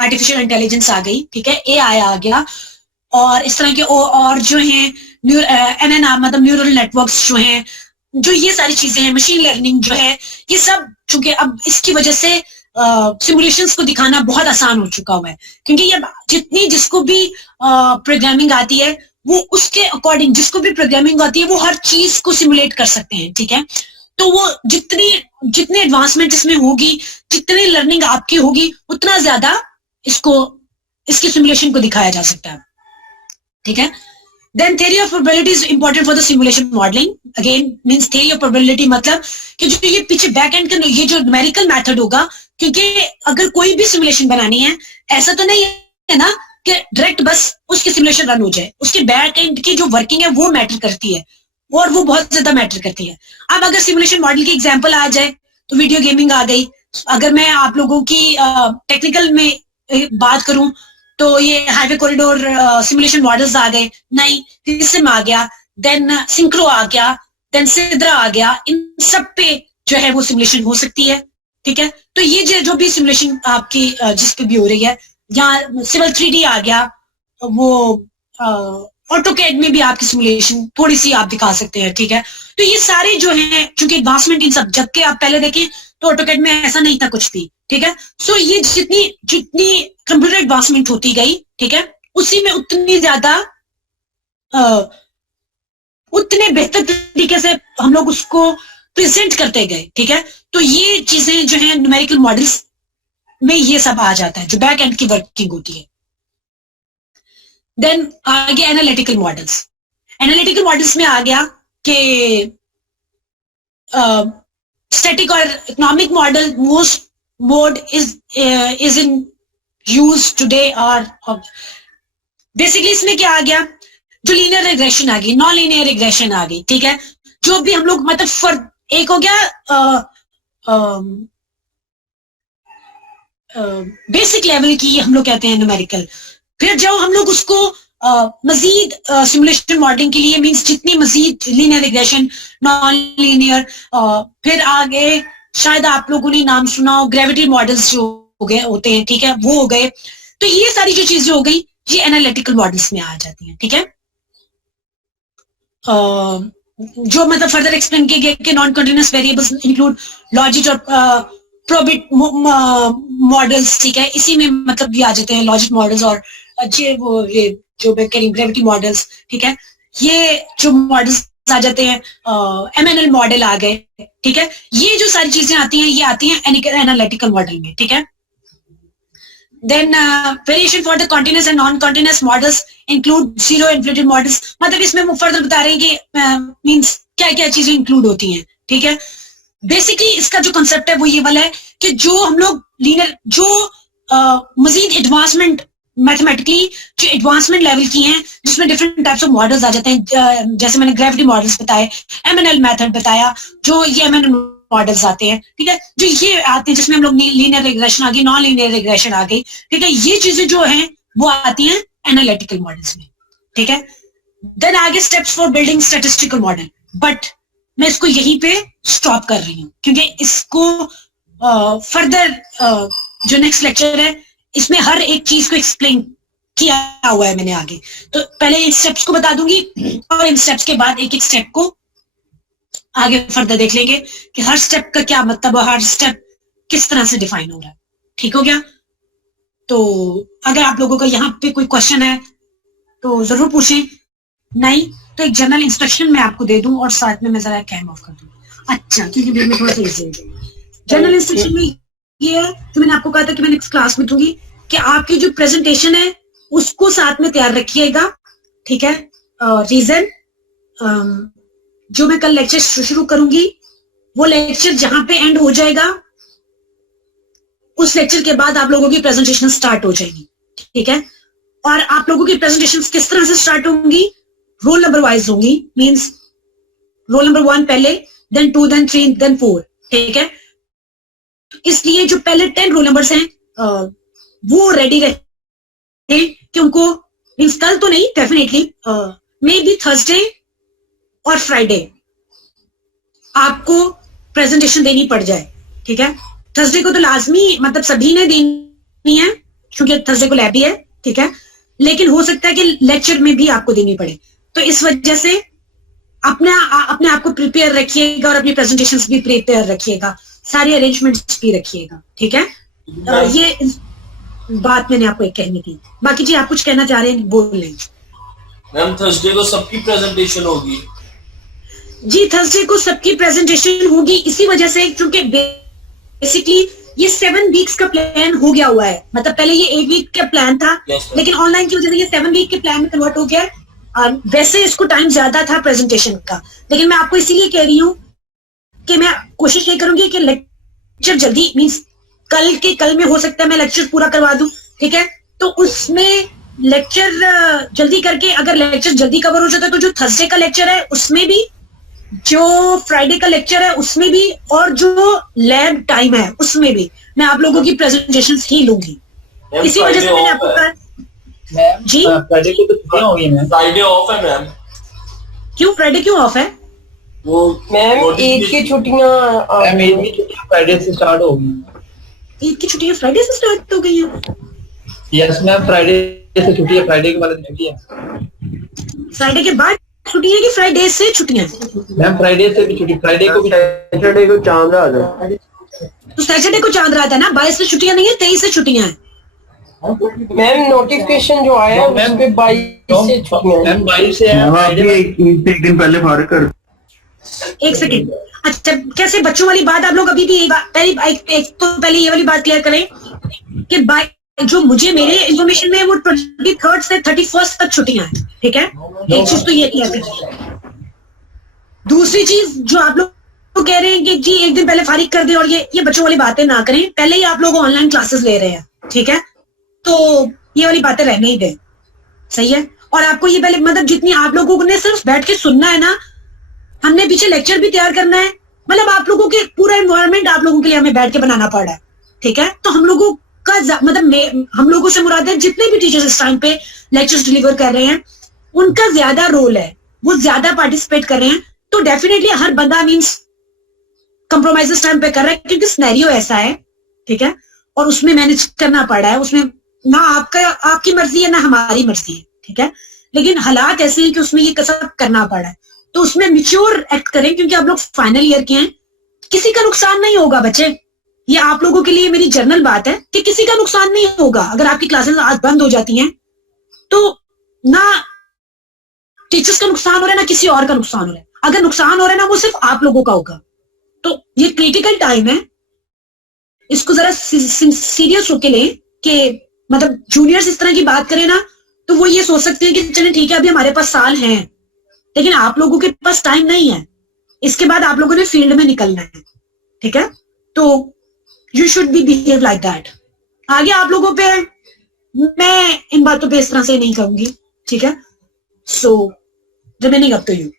आर्टिफिशियल इंटेलिजेंस आ गई, ठीक है, एआई आ गया, और इस तरह के और जो हैं एनएनआर मतलब न्यूरल नेटवर्क्स जो हैं, जो ये सारी चीजें हैं, मशीन लर्निंग जो है, ये सब चूंकि अब इसकी वजह से सिमुलेशंस को दिखाना बहुत आसान हो चुका हुआ है, क्योंकि ये जितनी जिसको भी प्रोग्रामिंग आती है वो उसके अकॉर्डिंग, जिसको भी प्रोग्रामिंग आती है वो हर चीज को सिमुलेट कर सकते हैं, ठीक है। तो वो जितनी एडवांसमेंट इसमें होगी, जितनी लर्निंग आपकी होगी, उतना ज्यादा इसकी सिमुलेशन को दिखाया जा सकता है, ठीक है। Then theory of probability is important for the simulation modelling. Again means theory of probability मतलब कि जो ये पीछे बैक एंड का ये जो न्यूमेरिकल मेथड होगा, क्योंकि अगर कोई भी सिमुलेशन बनानी है, ऐसा तो नहीं है ना कि डायरेक्ट बस उसकी सिमुलेशन रन हो जाए, उसके बैक एंड की जो वर्किंग है वो मैटर करती है, और वो बहुत ज्यादा मैटर करती है। अब अगर सिमुलेशन मॉडल की एग्जांपल आ जाए तो वीडियो गेमिंग आ गई। अगर मैं आप लोगों की टेक्निकल में बात करूं तो ये हाईवे कॉरिडोर सिमुलेशन मॉडल्स आ गए, नहीं सिम आ गया, देन सिंक्रो आ गया, देन सिद्रा आ गया। इन सब पे जो है वो सिमुलेशन हो सकती है, ठीक है। तो ये जो भी सिमुलेशन आपकी जिस पे भी हो रही है, यहाँ सिविल 3D आ गया, वो ऑटोकैड में भी आपकी सिमुलेशन थोड़ी सी आप दिखा सकते हैं, ठीक है। तो ये सारे जो हैं, चूंकि एडवांसमेंट इन सब, जबकि आप पहले देखें तो ऑटोकैड में ऐसा नहीं था कुछ भी, ठीक है। सो ये जितनी कंप्यूटर एडवांसमेंट होती गई, ठीक है, उसी में उतनी ज्यादा उतने बेहतर तरीके से हम लोग उसको प्रेजेंट करते गए, ठीक है। तो ये चीजें जो है न्यूमेरिकल मॉडल्स में ये सब आ जाता है जो बैक एंड की वर्किंग होती है। देन आगे एनालिटिकल मॉडल्स। एनालिटिकल मॉडल्स में आ गया कि स्टैटिक और economic model most mode is in use today. और बेसिकली इसमें क्या आ गया, जो लीनियर रिग्रेशन आ गई, नॉन लीनियर रिग्रेशन आ गई, ठीक है। जो भी हम लोग मतलब एक हो गया बेसिक लेवल की हम लोग कहते हैं न्यूमेरिकल। फिर जब हम लोग उसको मजीद सिमुलेशन मॉडलिंग के लिए मींस जितनी मजीद लीनियर रिग्रेशन, नॉन लीनियर, फिर आगे शायद आप लोगों ने नाम सुना हो ग्रेविटी मॉडल्स जो हो गए होते हैं, ठीक है, वो हो गए। तो ये सारी जो चीजें हो गई ये एनालिटिकल मॉडल्स में आ जाती हैं, ठीक है। जो मतलब फर्दर एक्सप्लेन किए गए कि non continuous variables include logic और प्रोबिट मॉडल्स, ठीक है। इसी में मतलब ये आ जाते हैं लॉजिक मॉडल्स और ये जो मैं कह रही ग्रेविटी मॉडल्स, ठीक है। ये जो मॉडल्स आ जाते हैं MNL मॉडल आ गए, ठीक है। ये जो सारी चीजें आती हैं ये आती हैं एनालिटिकल मॉडल में, ठीक है। Then variation for the continuous and non-continuous models include zero inflated models। मतलब इसमें हम फर्दर बता रहे हैं कि मींस क्या क्या चीजें इंक्लूड होती हैं, ठीक है। बेसिकली इसका जो कंसेप्ट है वो ये वाला है कि जो हम लोग लीनियर जो मजीद एडवांसमेंट मैथमेटिकली जो एडवांसमेंट लेवल की हैं जिसमें डिफरेंट टाइप्स ऑफ मॉडल्स आ जाते हैं, जैसे मैंने ग्रेविटी मॉडल्स बताए, MNL मेथड बताया, जो ये MNL मॉडल्स आते हैं, ठीक है, जो ये आते हैं जिसमें हम लोग लीनियर रिग्रेशन आ गई, नॉन लीनियर रिग्रेशन आ गई, ठीक है। ये चीजें जो हैं वो आती हैं एनालिटिकल मॉडल्स में, ठीक है। देन आगे steps for building statistical model, but मैं इसको यहीं पे स्टॉप कर रही हूँ क्योंकि इसको फर्दर जो नेक्स्ट लेक्चर है इसमें हर एक चीज को एक्सप्लेन किया हुआ है मैंने आगे। तो पहले इन स्टेप्स को बता दूंगी और इन स्टेप्स के बाद एक एक स्टेप को आगे फर्दर देख लेंगे कि हर स्टेप का क्या मतलब है, हर स्टेप किस तरह से डिफाइन हो रहा है, ठीक हो गया। तो अगर आप लोगों का यहाँ पे कोई क्वेश्चन है तो जरूर पूछें, नहीं तो एक जनरल इंस्ट्रक्शन मैं आपको दे दूं और साथ में मैं जरा कैम ऑफ कर दूं। अच्छा, क्योंकि मेरे में थोड़ा सा इजी है। जनरल इंस्ट्रक्शन में ये है जो मैंने आपको कहा था कि मैं नेक्स्ट क्लास में दूंगी कि आपकी जो प्रेजेंटेशन है उसको साथ में तैयार रखिएगा, ठीक है। रीजन जो मैं कल लेक्चर शुरू करूंगी वो लेक्चर जहां पे एंड हो जाएगा उस लेक्चर के बाद आप लोगों की प्रेजेंटेशन स्टार्ट हो जाएगी, ठीक है। और आप लोगों की प्रेजेंटेशन किस तरह से स्टार्ट होंगी, रोल नंबर वाइज होंगी, मींस रोल नंबर 1 पहले, देन 2, देन 3, देन 4, ठीक है। इसलिए जो पहले 10 रोल नंबर्स हैं वो रेडी रहे कि उनको मींस कल तो नहीं, डेफिनेटली मे बी थर्सडे और फ्राइडे आपको प्रेजेंटेशन देनी पड़ जाए, ठीक है। थर्सडे को तो लाजमी मतलब सभी ने देनी है क्योंकि थर्सडे को लैब ही है, ठीक है। लेकिन हो सकता है कि लेक्चर में भी आपको देनी पड़े, तो इस वजह से अपने आप को प्रिपेयर रखिएगा और अपनी प्रेजेंटेशंस भी प्रिपेयर रखिएगा, सारे अरेंजमेंट्स भी रखिएगा, ठीक है। ये बात मैंने आपको एक कहनी थी। बाकी जी आप कुछ कहना चाह रहे हैं बोल लें। मैम थर्सडे को सबकी प्रेजेंटेशन होगी जी, थर्सडे को सबकी प्रेजेंटेशन होगी इसी वजह से क्योंकि बेसिकली ये 7 वीक्स का प्लान हो गया हुआ है। मतलब पहले ये 8 वीक का प्लान था, लेकिन ऑनलाइन की वजह से ये 7 वीक के प्लान में कन्वर्ट हो गया। वैसे इसको टाइम ज्यादा था प्रेजेंटेशन का, लेकिन मैं आपको इसीलिए कह रही हूँ कि मैं कोशिश ये करूंगी कि लेक्चर जल्दी मींस कल में हो सकता है मैं लेक्चर पूरा करवा दूं, ठीक है। तो उसमें लेक्चर जल्दी करके अगर लेक्चर जल्दी कवर हो जाता है तो जो थर्सडे का लेक्चर है उसमें भी, जो फ्राइडे का लेक्चर है उसमें भी, और जो लैब टाइम है उसमें भी मैं आप लोगों की प्रेजेंटेशन ही लूंगी। इसी वजह से मैंने आपको कहा जी फ्राइडे को तो छुट्टियां होगी मैम, फ्राइडे ऑफ है मैम। क्यों फ्राइडे क्यों ऑफ है? वो मैम ईद की छुट्टियां फ्राइडे से स्टार्ट होगी। ईद की छुट्टियां फ्राइडे से स्टार्ट हो गई हैं? यस मैम, फ्राइडे से छुट्टी है, फ्राइडे के बाद छुट्टी है। फ्राइडे के बाद छुट्टी है कि फ्राइडे से छुट्टियां? मैम फ्राइडे से भी छुट्टी, फ्राइडे को भी, सैटरडे को चांद रात है। तो सैटरडे को चांद रात है ना, 22 से छुट्टियां नहीं है, 23 से छुट्टियां हैं। मैम नोटिफिकेशन जो आया है उस पे 22 से छुट्टियां हैं। मैम 22 से है मैम आप भी एक दिन पहले फारिग कर। एक सेकेंड, अच्छा कैसे बच्चों वाली बात आप लोग अभी भी पहले ये वाली बात क्लियर करें कि जो मुझे मेरे इंफॉर्मेशन में वो 23rd से 31st तक छुट्टियां हैं, ठीक है। एक चीज तो ये क्लियर करें। दूसरी चीज जो आप लोग तो कह रहे हैं कि जी एक दिन पहले फारिग कर दे और ये बच्चों वाली बातें ना करें, पहले ही आप लोग ऑनलाइन क्लासेस ले रहे हैं, ठीक है, तो ये वाली बातें रहने ही दें, सही है। और आपको ये पहले मतलब जितनी आप लोगों ने सिर्फ बैठ के सुनना है ना, हमने पीछे लेक्चर भी तैयार करना है, मतलब आप लोगों के पूरा एनवायरनमेंट आप लोगों के लिए हमें बैठ के बनाना पड़ा है, ठीक है। तो हम लोगों का मतलब हम लोगों से मुराद है जितने भी टीचर्स इस टाइम पे लेक्चर्स डिलीवर कर रहे हैं उनका ज्यादा रोल है, वो ज्यादा पार्टिसिपेट कर रहे हैं, तो डेफिनेटली हर बंदा मीन्स कंप्रोमाइज इस टाइम पे कर रहा है क्योंकि सिनेरियो ऐसा है, ठीक है, और उसमें मैनेज करना पड़ रहा है, उसमें ना आपकी मर्जी है ना हमारी मर्जी है, ठीक है, लेकिन हालात ऐसे हैं कि उसमें ये कसब करना पड़ रहा है, तो उसमें मैच्योर एक्ट करें क्योंकि आप लोग फाइनल ईयर के हैं, किसी का नुकसान नहीं होगा बच्चे, ये आप लोगों के लिए मेरी जनरल बात है कि किसी का नुकसान नहीं होगा। अगर आपकी क्लासेस आज बंद हो जाती हैं तो ना टीचर्स का नुकसान हो रहा है ना किसी और का नुकसान हो रहा है, अगर नुकसान हो रहा है ना वो सिर्फ आप लोगों का होगा। तो ये क्रिटिकल टाइम है, इसको जरा सीरियस होके लें कि मतलब जूनियर्स इस तरह की बात करें ना तो वो ये सोच सकते हैं कि चले ठीक है अभी हमारे पास साल हैं, लेकिन आप लोगों के पास टाइम नहीं है, इसके बाद आप लोगों ने फील्ड में निकलना है, ठीक है, तो you should be behave like that. आगे आप लोगों पे मैं इन बातों पे इस तरह से नहीं कहूंगी, ठीक है। So remaining up to you.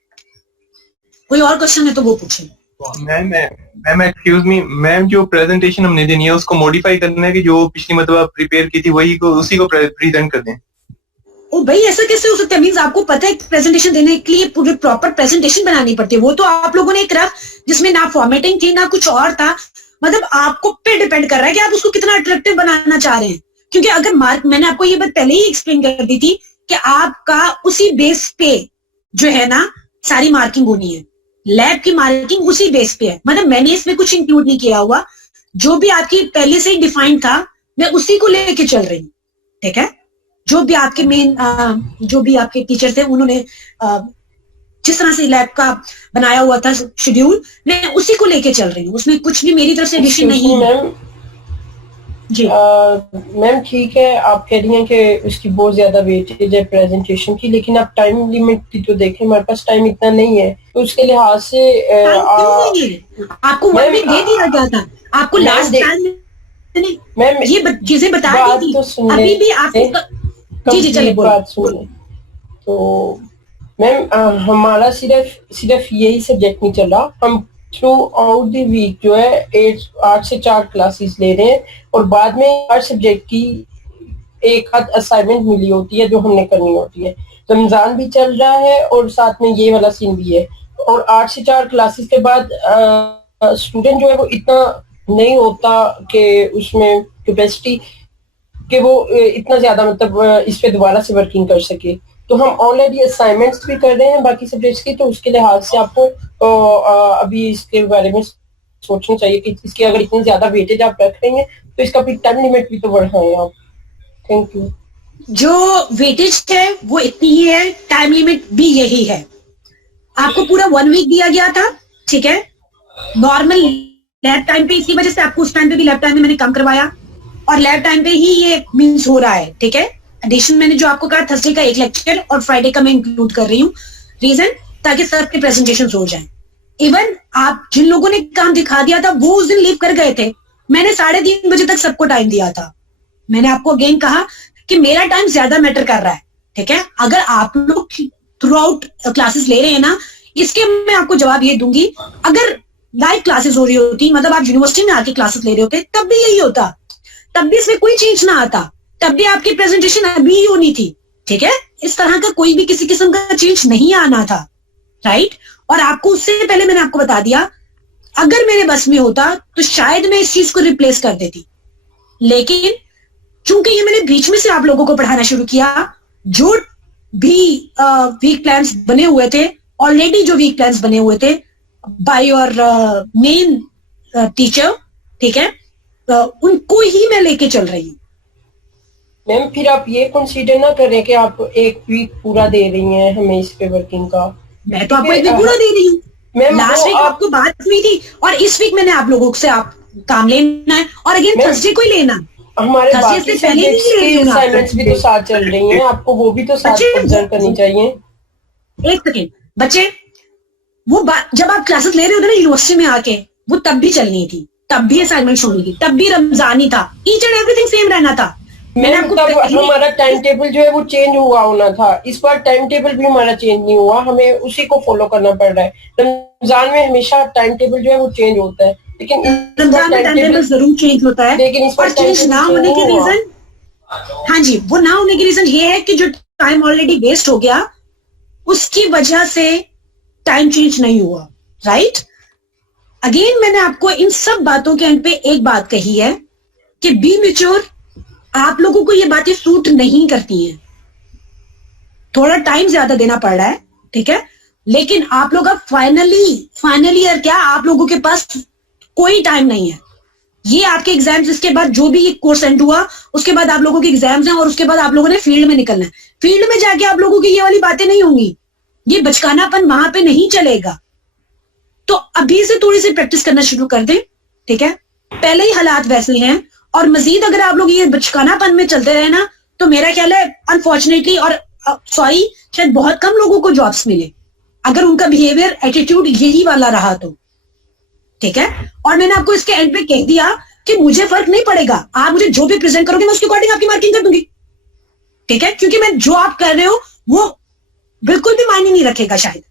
कोई और क्वेश्चन है तो वो पूछें। मैम एक्सक्यूज मी मैम, जो प्रेजेंटेशन हमने देनी है उसको मॉडिफाई करना है कि जो पिछली मतलब प्रिपेयर की थी वही को उसी को प्रेजेंट कर दें। ओ भाई ऐसा कैसे हो सकता है, मींस आपको पता है प्रेजेंटेशन देने के लिए पूरी प्रॉपर प्रेजेंटेशन बनानी पड़ती है, वो तो आप लोगों ने एक रफ जिसमें ना फॉर्मेटिंग थी ना कुछ और था, मतलब आपको पे डिपेंड कर रहा है कि आप उसको कितना अट्रैक्टिव बनाना चाह रहे हैं, क्योंकि अगर मार्क मैंने आपको ये बात पहले ही एक्सप्लेन कर दी थी कि आपका उसी बेस पे जो है ना सारी मार्किंग होनी है, लैब की मार्किंग उसी बेस पे है, मतलब मैंने इसमें कुछ इंक्लूड नहीं किया हुआ, जो भी आपकी पहले से ही डिफाइंड था मैं उसी को लेके चल रही हूँ, ठीक है। जो भी आपके मेन जो भी आपके टीचर थे उन्होंने जिस तरह से लैब का बनाया हुआ था शेड्यूल मैं उसी को लेके चल रही हूँ, उसमें कुछ भी मेरी तरफ से एडिशन नहीं है। जी मैम ठीक है, आप कह रही हैं कि उसकी बहुत ज्यादा वेटेज है प्रेजेंटेशन की, लेकिन आप टाइम लिमिट भी तो देखें, हमारे पास टाइम इतना नहीं है, तो उसके लिहाज से आपको 1 वीक दे दिया गया था, आपको लास्ट टाइम मैम ये चीजें बता दी थी, अभी भी आपको जी चलिए बात सुनिए। तो मैम हमारा सिर्फ यही सब्जेक्ट नहीं चल रहा, हम थ्रू आउट द वीक जो है 8 से 4 क्लासेस ले रहे हैं और बाद में हर सब्जेक्ट की एक आध असाइनमेंट मिली होती है जो हमने करनी होती है। रमजान भी चल रहा है और साथ में ये वाला सीन भी है, और 8 से 4 क्लासेस के बाद स्टूडेंट जो है वो इतना नहीं होता कि उसमें कैपेसिटी कि वो इतना ज्यादा मतलब इस पे दोबारा से वर्किंग कर सके, तो हम ऑलरेडी असाइनमेंट्स भी कर रहे हैं बाकी सब्जेक्ट्स की, तो उसके लिहाज से आपको अभी इसके बारे में सोचना चाहिए कि इसकी अगर इतनी ज्यादा वेटेज आप रख रहे हैं तो इसका भी टाइम लिमिट भी तो बढ़ाएं आप। Thank you. जो वेटेज है वो इतनी ही है, टाइम लिमिट भी यही है। आपको पूरा 1 वीक दिया गया था, ठीक है, नॉर्मल लैब टाइम पे, इसी वजह से आपको उस टाइम पे भी लैब टाइम में मैंने कम करवाया और लैब टाइम पे ही ये मीन्स हो रहा है, ठीक है। एडिशन मैंने जो आपको कहा थर्सडे का एक लेक्चर और फ्राइडे का मैं इंक्लूड कर रही हूँ, रीजन ताकि सबके प्रेजेंटेशन हो जाए। इवन आप जिन लोगों ने काम दिखा दिया था वो उस दिन लीव कर गए थे, मैंने 3:30 बजे तक सबको टाइम दिया था। मैंने आपको अगेन कहा कि मेरा टाइम ज्यादा मैटर कर रहा है, ठीक है। अगर आप लोग थ्रू आउट क्लासेस ले रहे हैं ना, इसके मैं आपको जवाब ये दूंगी, अगर लाइव क्लासेस हो रही होती, मतलब आप यूनिवर्सिटी में आके क्लासेस ले रहे होते, तब भी यही होता, तब भी इसमें कोई चेंज ना आता, तब भी आपकी प्रेजेंटेशन अभी ही होनी थी, ठीक है। इस तरह का कोई भी किसी किस्म का चेंज नहीं आना था, राइट। और आपको उससे पहले मैंने आपको बता दिया, अगर मेरे बस में होता तो शायद मैं इस चीज को रिप्लेस कर देती, लेकिन चूंकि ये मैंने बीच में से आप लोगों को पढ़ाना शुरू किया, जो भी वीक प्लान्स बने हुए थे ऑलरेडी, जो वीक प्लान्स बने हुए थे बाय योर मेन टीचर, ठीक है, उनको ही मैं लेके चल रही हूँ। मैम फिर आप ये कंसीडर ना करें कि आप एक वीक पूरा दे रही हैं हमें इस पे वर्किंग का। मैं तो आपको एक वीक पूरा दे रही हूँ। मैम लास्ट वीक आपको बात हुई थी और इस वीक मैंने आप लोगों से आप काम लेना है और अगेन थर्सडे को ही लेना। हमारे Thursday बाकी से पहले सब्जेक्ट्स नहीं ले की रही हूँ ना। असाइनमेंट्स भी तो साथ चल रही हैं, आपको वो भी तो साथ बच्चे- ऑब्जर्व करनी चाहिए। एक सेकेंड बच्चे, वो जब आप क्लासेस ले रहे होते ना यूनिवर्सिटी में आके, वो तब भी चलनी थी, तब भी असाइनमेंट होनी थी, तब भी रमजान ही था, ईच एंड एवरीथिंग सेम रहना था। मैंने मैम आपको तब हमारा टाइम टेबल जो है वो चेंज हुआ होना था, इस बार टाइम टेबल भी हमारा चेंज नहीं हुआ, हमें उसी को फॉलो करना पड़ रहा है। रमजान में हमेशा टाइम टेबल जो है वो चेंज होता है, लेकिन रमजान में टाइम टेबल जरूर चेंज होता है, लेकिन इस बार और चेंज ना होने के रीजन, हाँ जी, वो ना होने के रीजन ये है कि जो टाइम ऑलरेडी वेस्ट हो गया उसकी वजह से टाइम चेंज नहीं हुआ, राइट। अगेन मैंने आपको इन सब बातों के एंड पे एक बात कही है कि बी मैच्योर। आप लोगों को ये बातें सूट नहीं करती हैं, थोड़ा टाइम ज्यादा देना पड़ रहा है, ठीक है, लेकिन आप लोग अब फाइनली ईयर क्या, आप लोगों के पास कोई टाइम नहीं है। ये आपके एग्जाम्स, इसके बाद जो भी कोर्स एंड हुआ उसके बाद आप लोगों के एग्जाम्स हैं और उसके बाद आप लोगों ने फील्ड में निकलना है। फील्ड में जाके आप लोगों की ये वाली बातें नहीं होंगी, ये बचकानापन वहां पे नहीं चलेगा। तो अभी से थोड़ी सी प्रैक्टिस करना शुरू कर दें, ठीक है। पहले ही हालात वैसे हैं और मजीद अगर आप लोग ये बचकानापन में चलते रहे ना, तो मेरा ख्याल है अनफॉर्चुनेटली और सॉरी शायद बहुत कम लोगों को जॉब्स मिले अगर उनका बिहेवियर एटीट्यूड यही वाला रहा तो, ठीक है। और मैंने आपको इसके एंड पे कह दिया कि मुझे फर्क नहीं पड़ेगा, आप मुझे जो भी प्रेजेंट करोगे मैं उसके अकॉर्डिंग आपकी मार्किंग कर दूंगी, ठीक है, क्योंकि मैं जो आप कर रहे हो वो बिल्कुल भी मायने नहीं रखेगा शायद,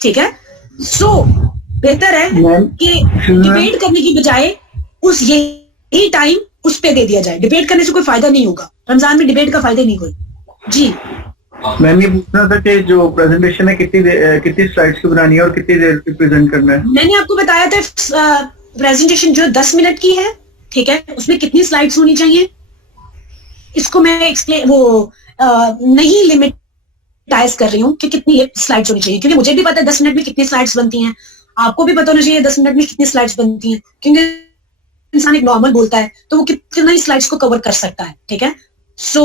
ठीक है। सो बेहतर है कि डिबेट करने की बजाय उस यही टाइम उस पे दे दिया जाए। डिबेट करने से कोई फायदा नहीं होगा, रमजान में डिबेट का फायदा नहीं कोई। जी मैम ये पूछना था कि जो प्रेजेंटेशन है कितनी स्लाइड्स की बनानी है और कितनी देर पे प्रेजेंट करना है। मैंने आपको बताया था प्रेजेंटेशन जो 10 मिनट की है, ठीक है, उसमें कितनी स्लाइड्स होनी चाहिए इसको मैं एक्सप्लेन नहीं लिमिटाइज कर रही हूँ कि कितनी स्लाइड्स होनी चाहिए, क्योंकि मुझे भी पता है 10 मिनट में कितनी स्लाइड्स बनती हैं, आपको भी पता होना चाहिए 10 मिनट में कितनी स्लाइड्स बनती हैं, क्योंकि इंसान एक नॉर्मल बोलता है तो वो कितना ही स्लाइड्स को कवर कर सकता है, ठीक है। सो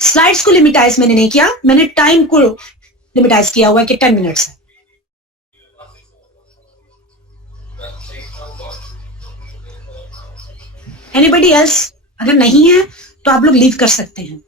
स्लाइड्स को लिमिटाइज मैंने नहीं किया, मैंने टाइम को लिमिटाइज किया हुआ है कि 10 मिनट्स है। Anybody else? अगर नहीं है तो आप लोग लीव कर सकते हैं।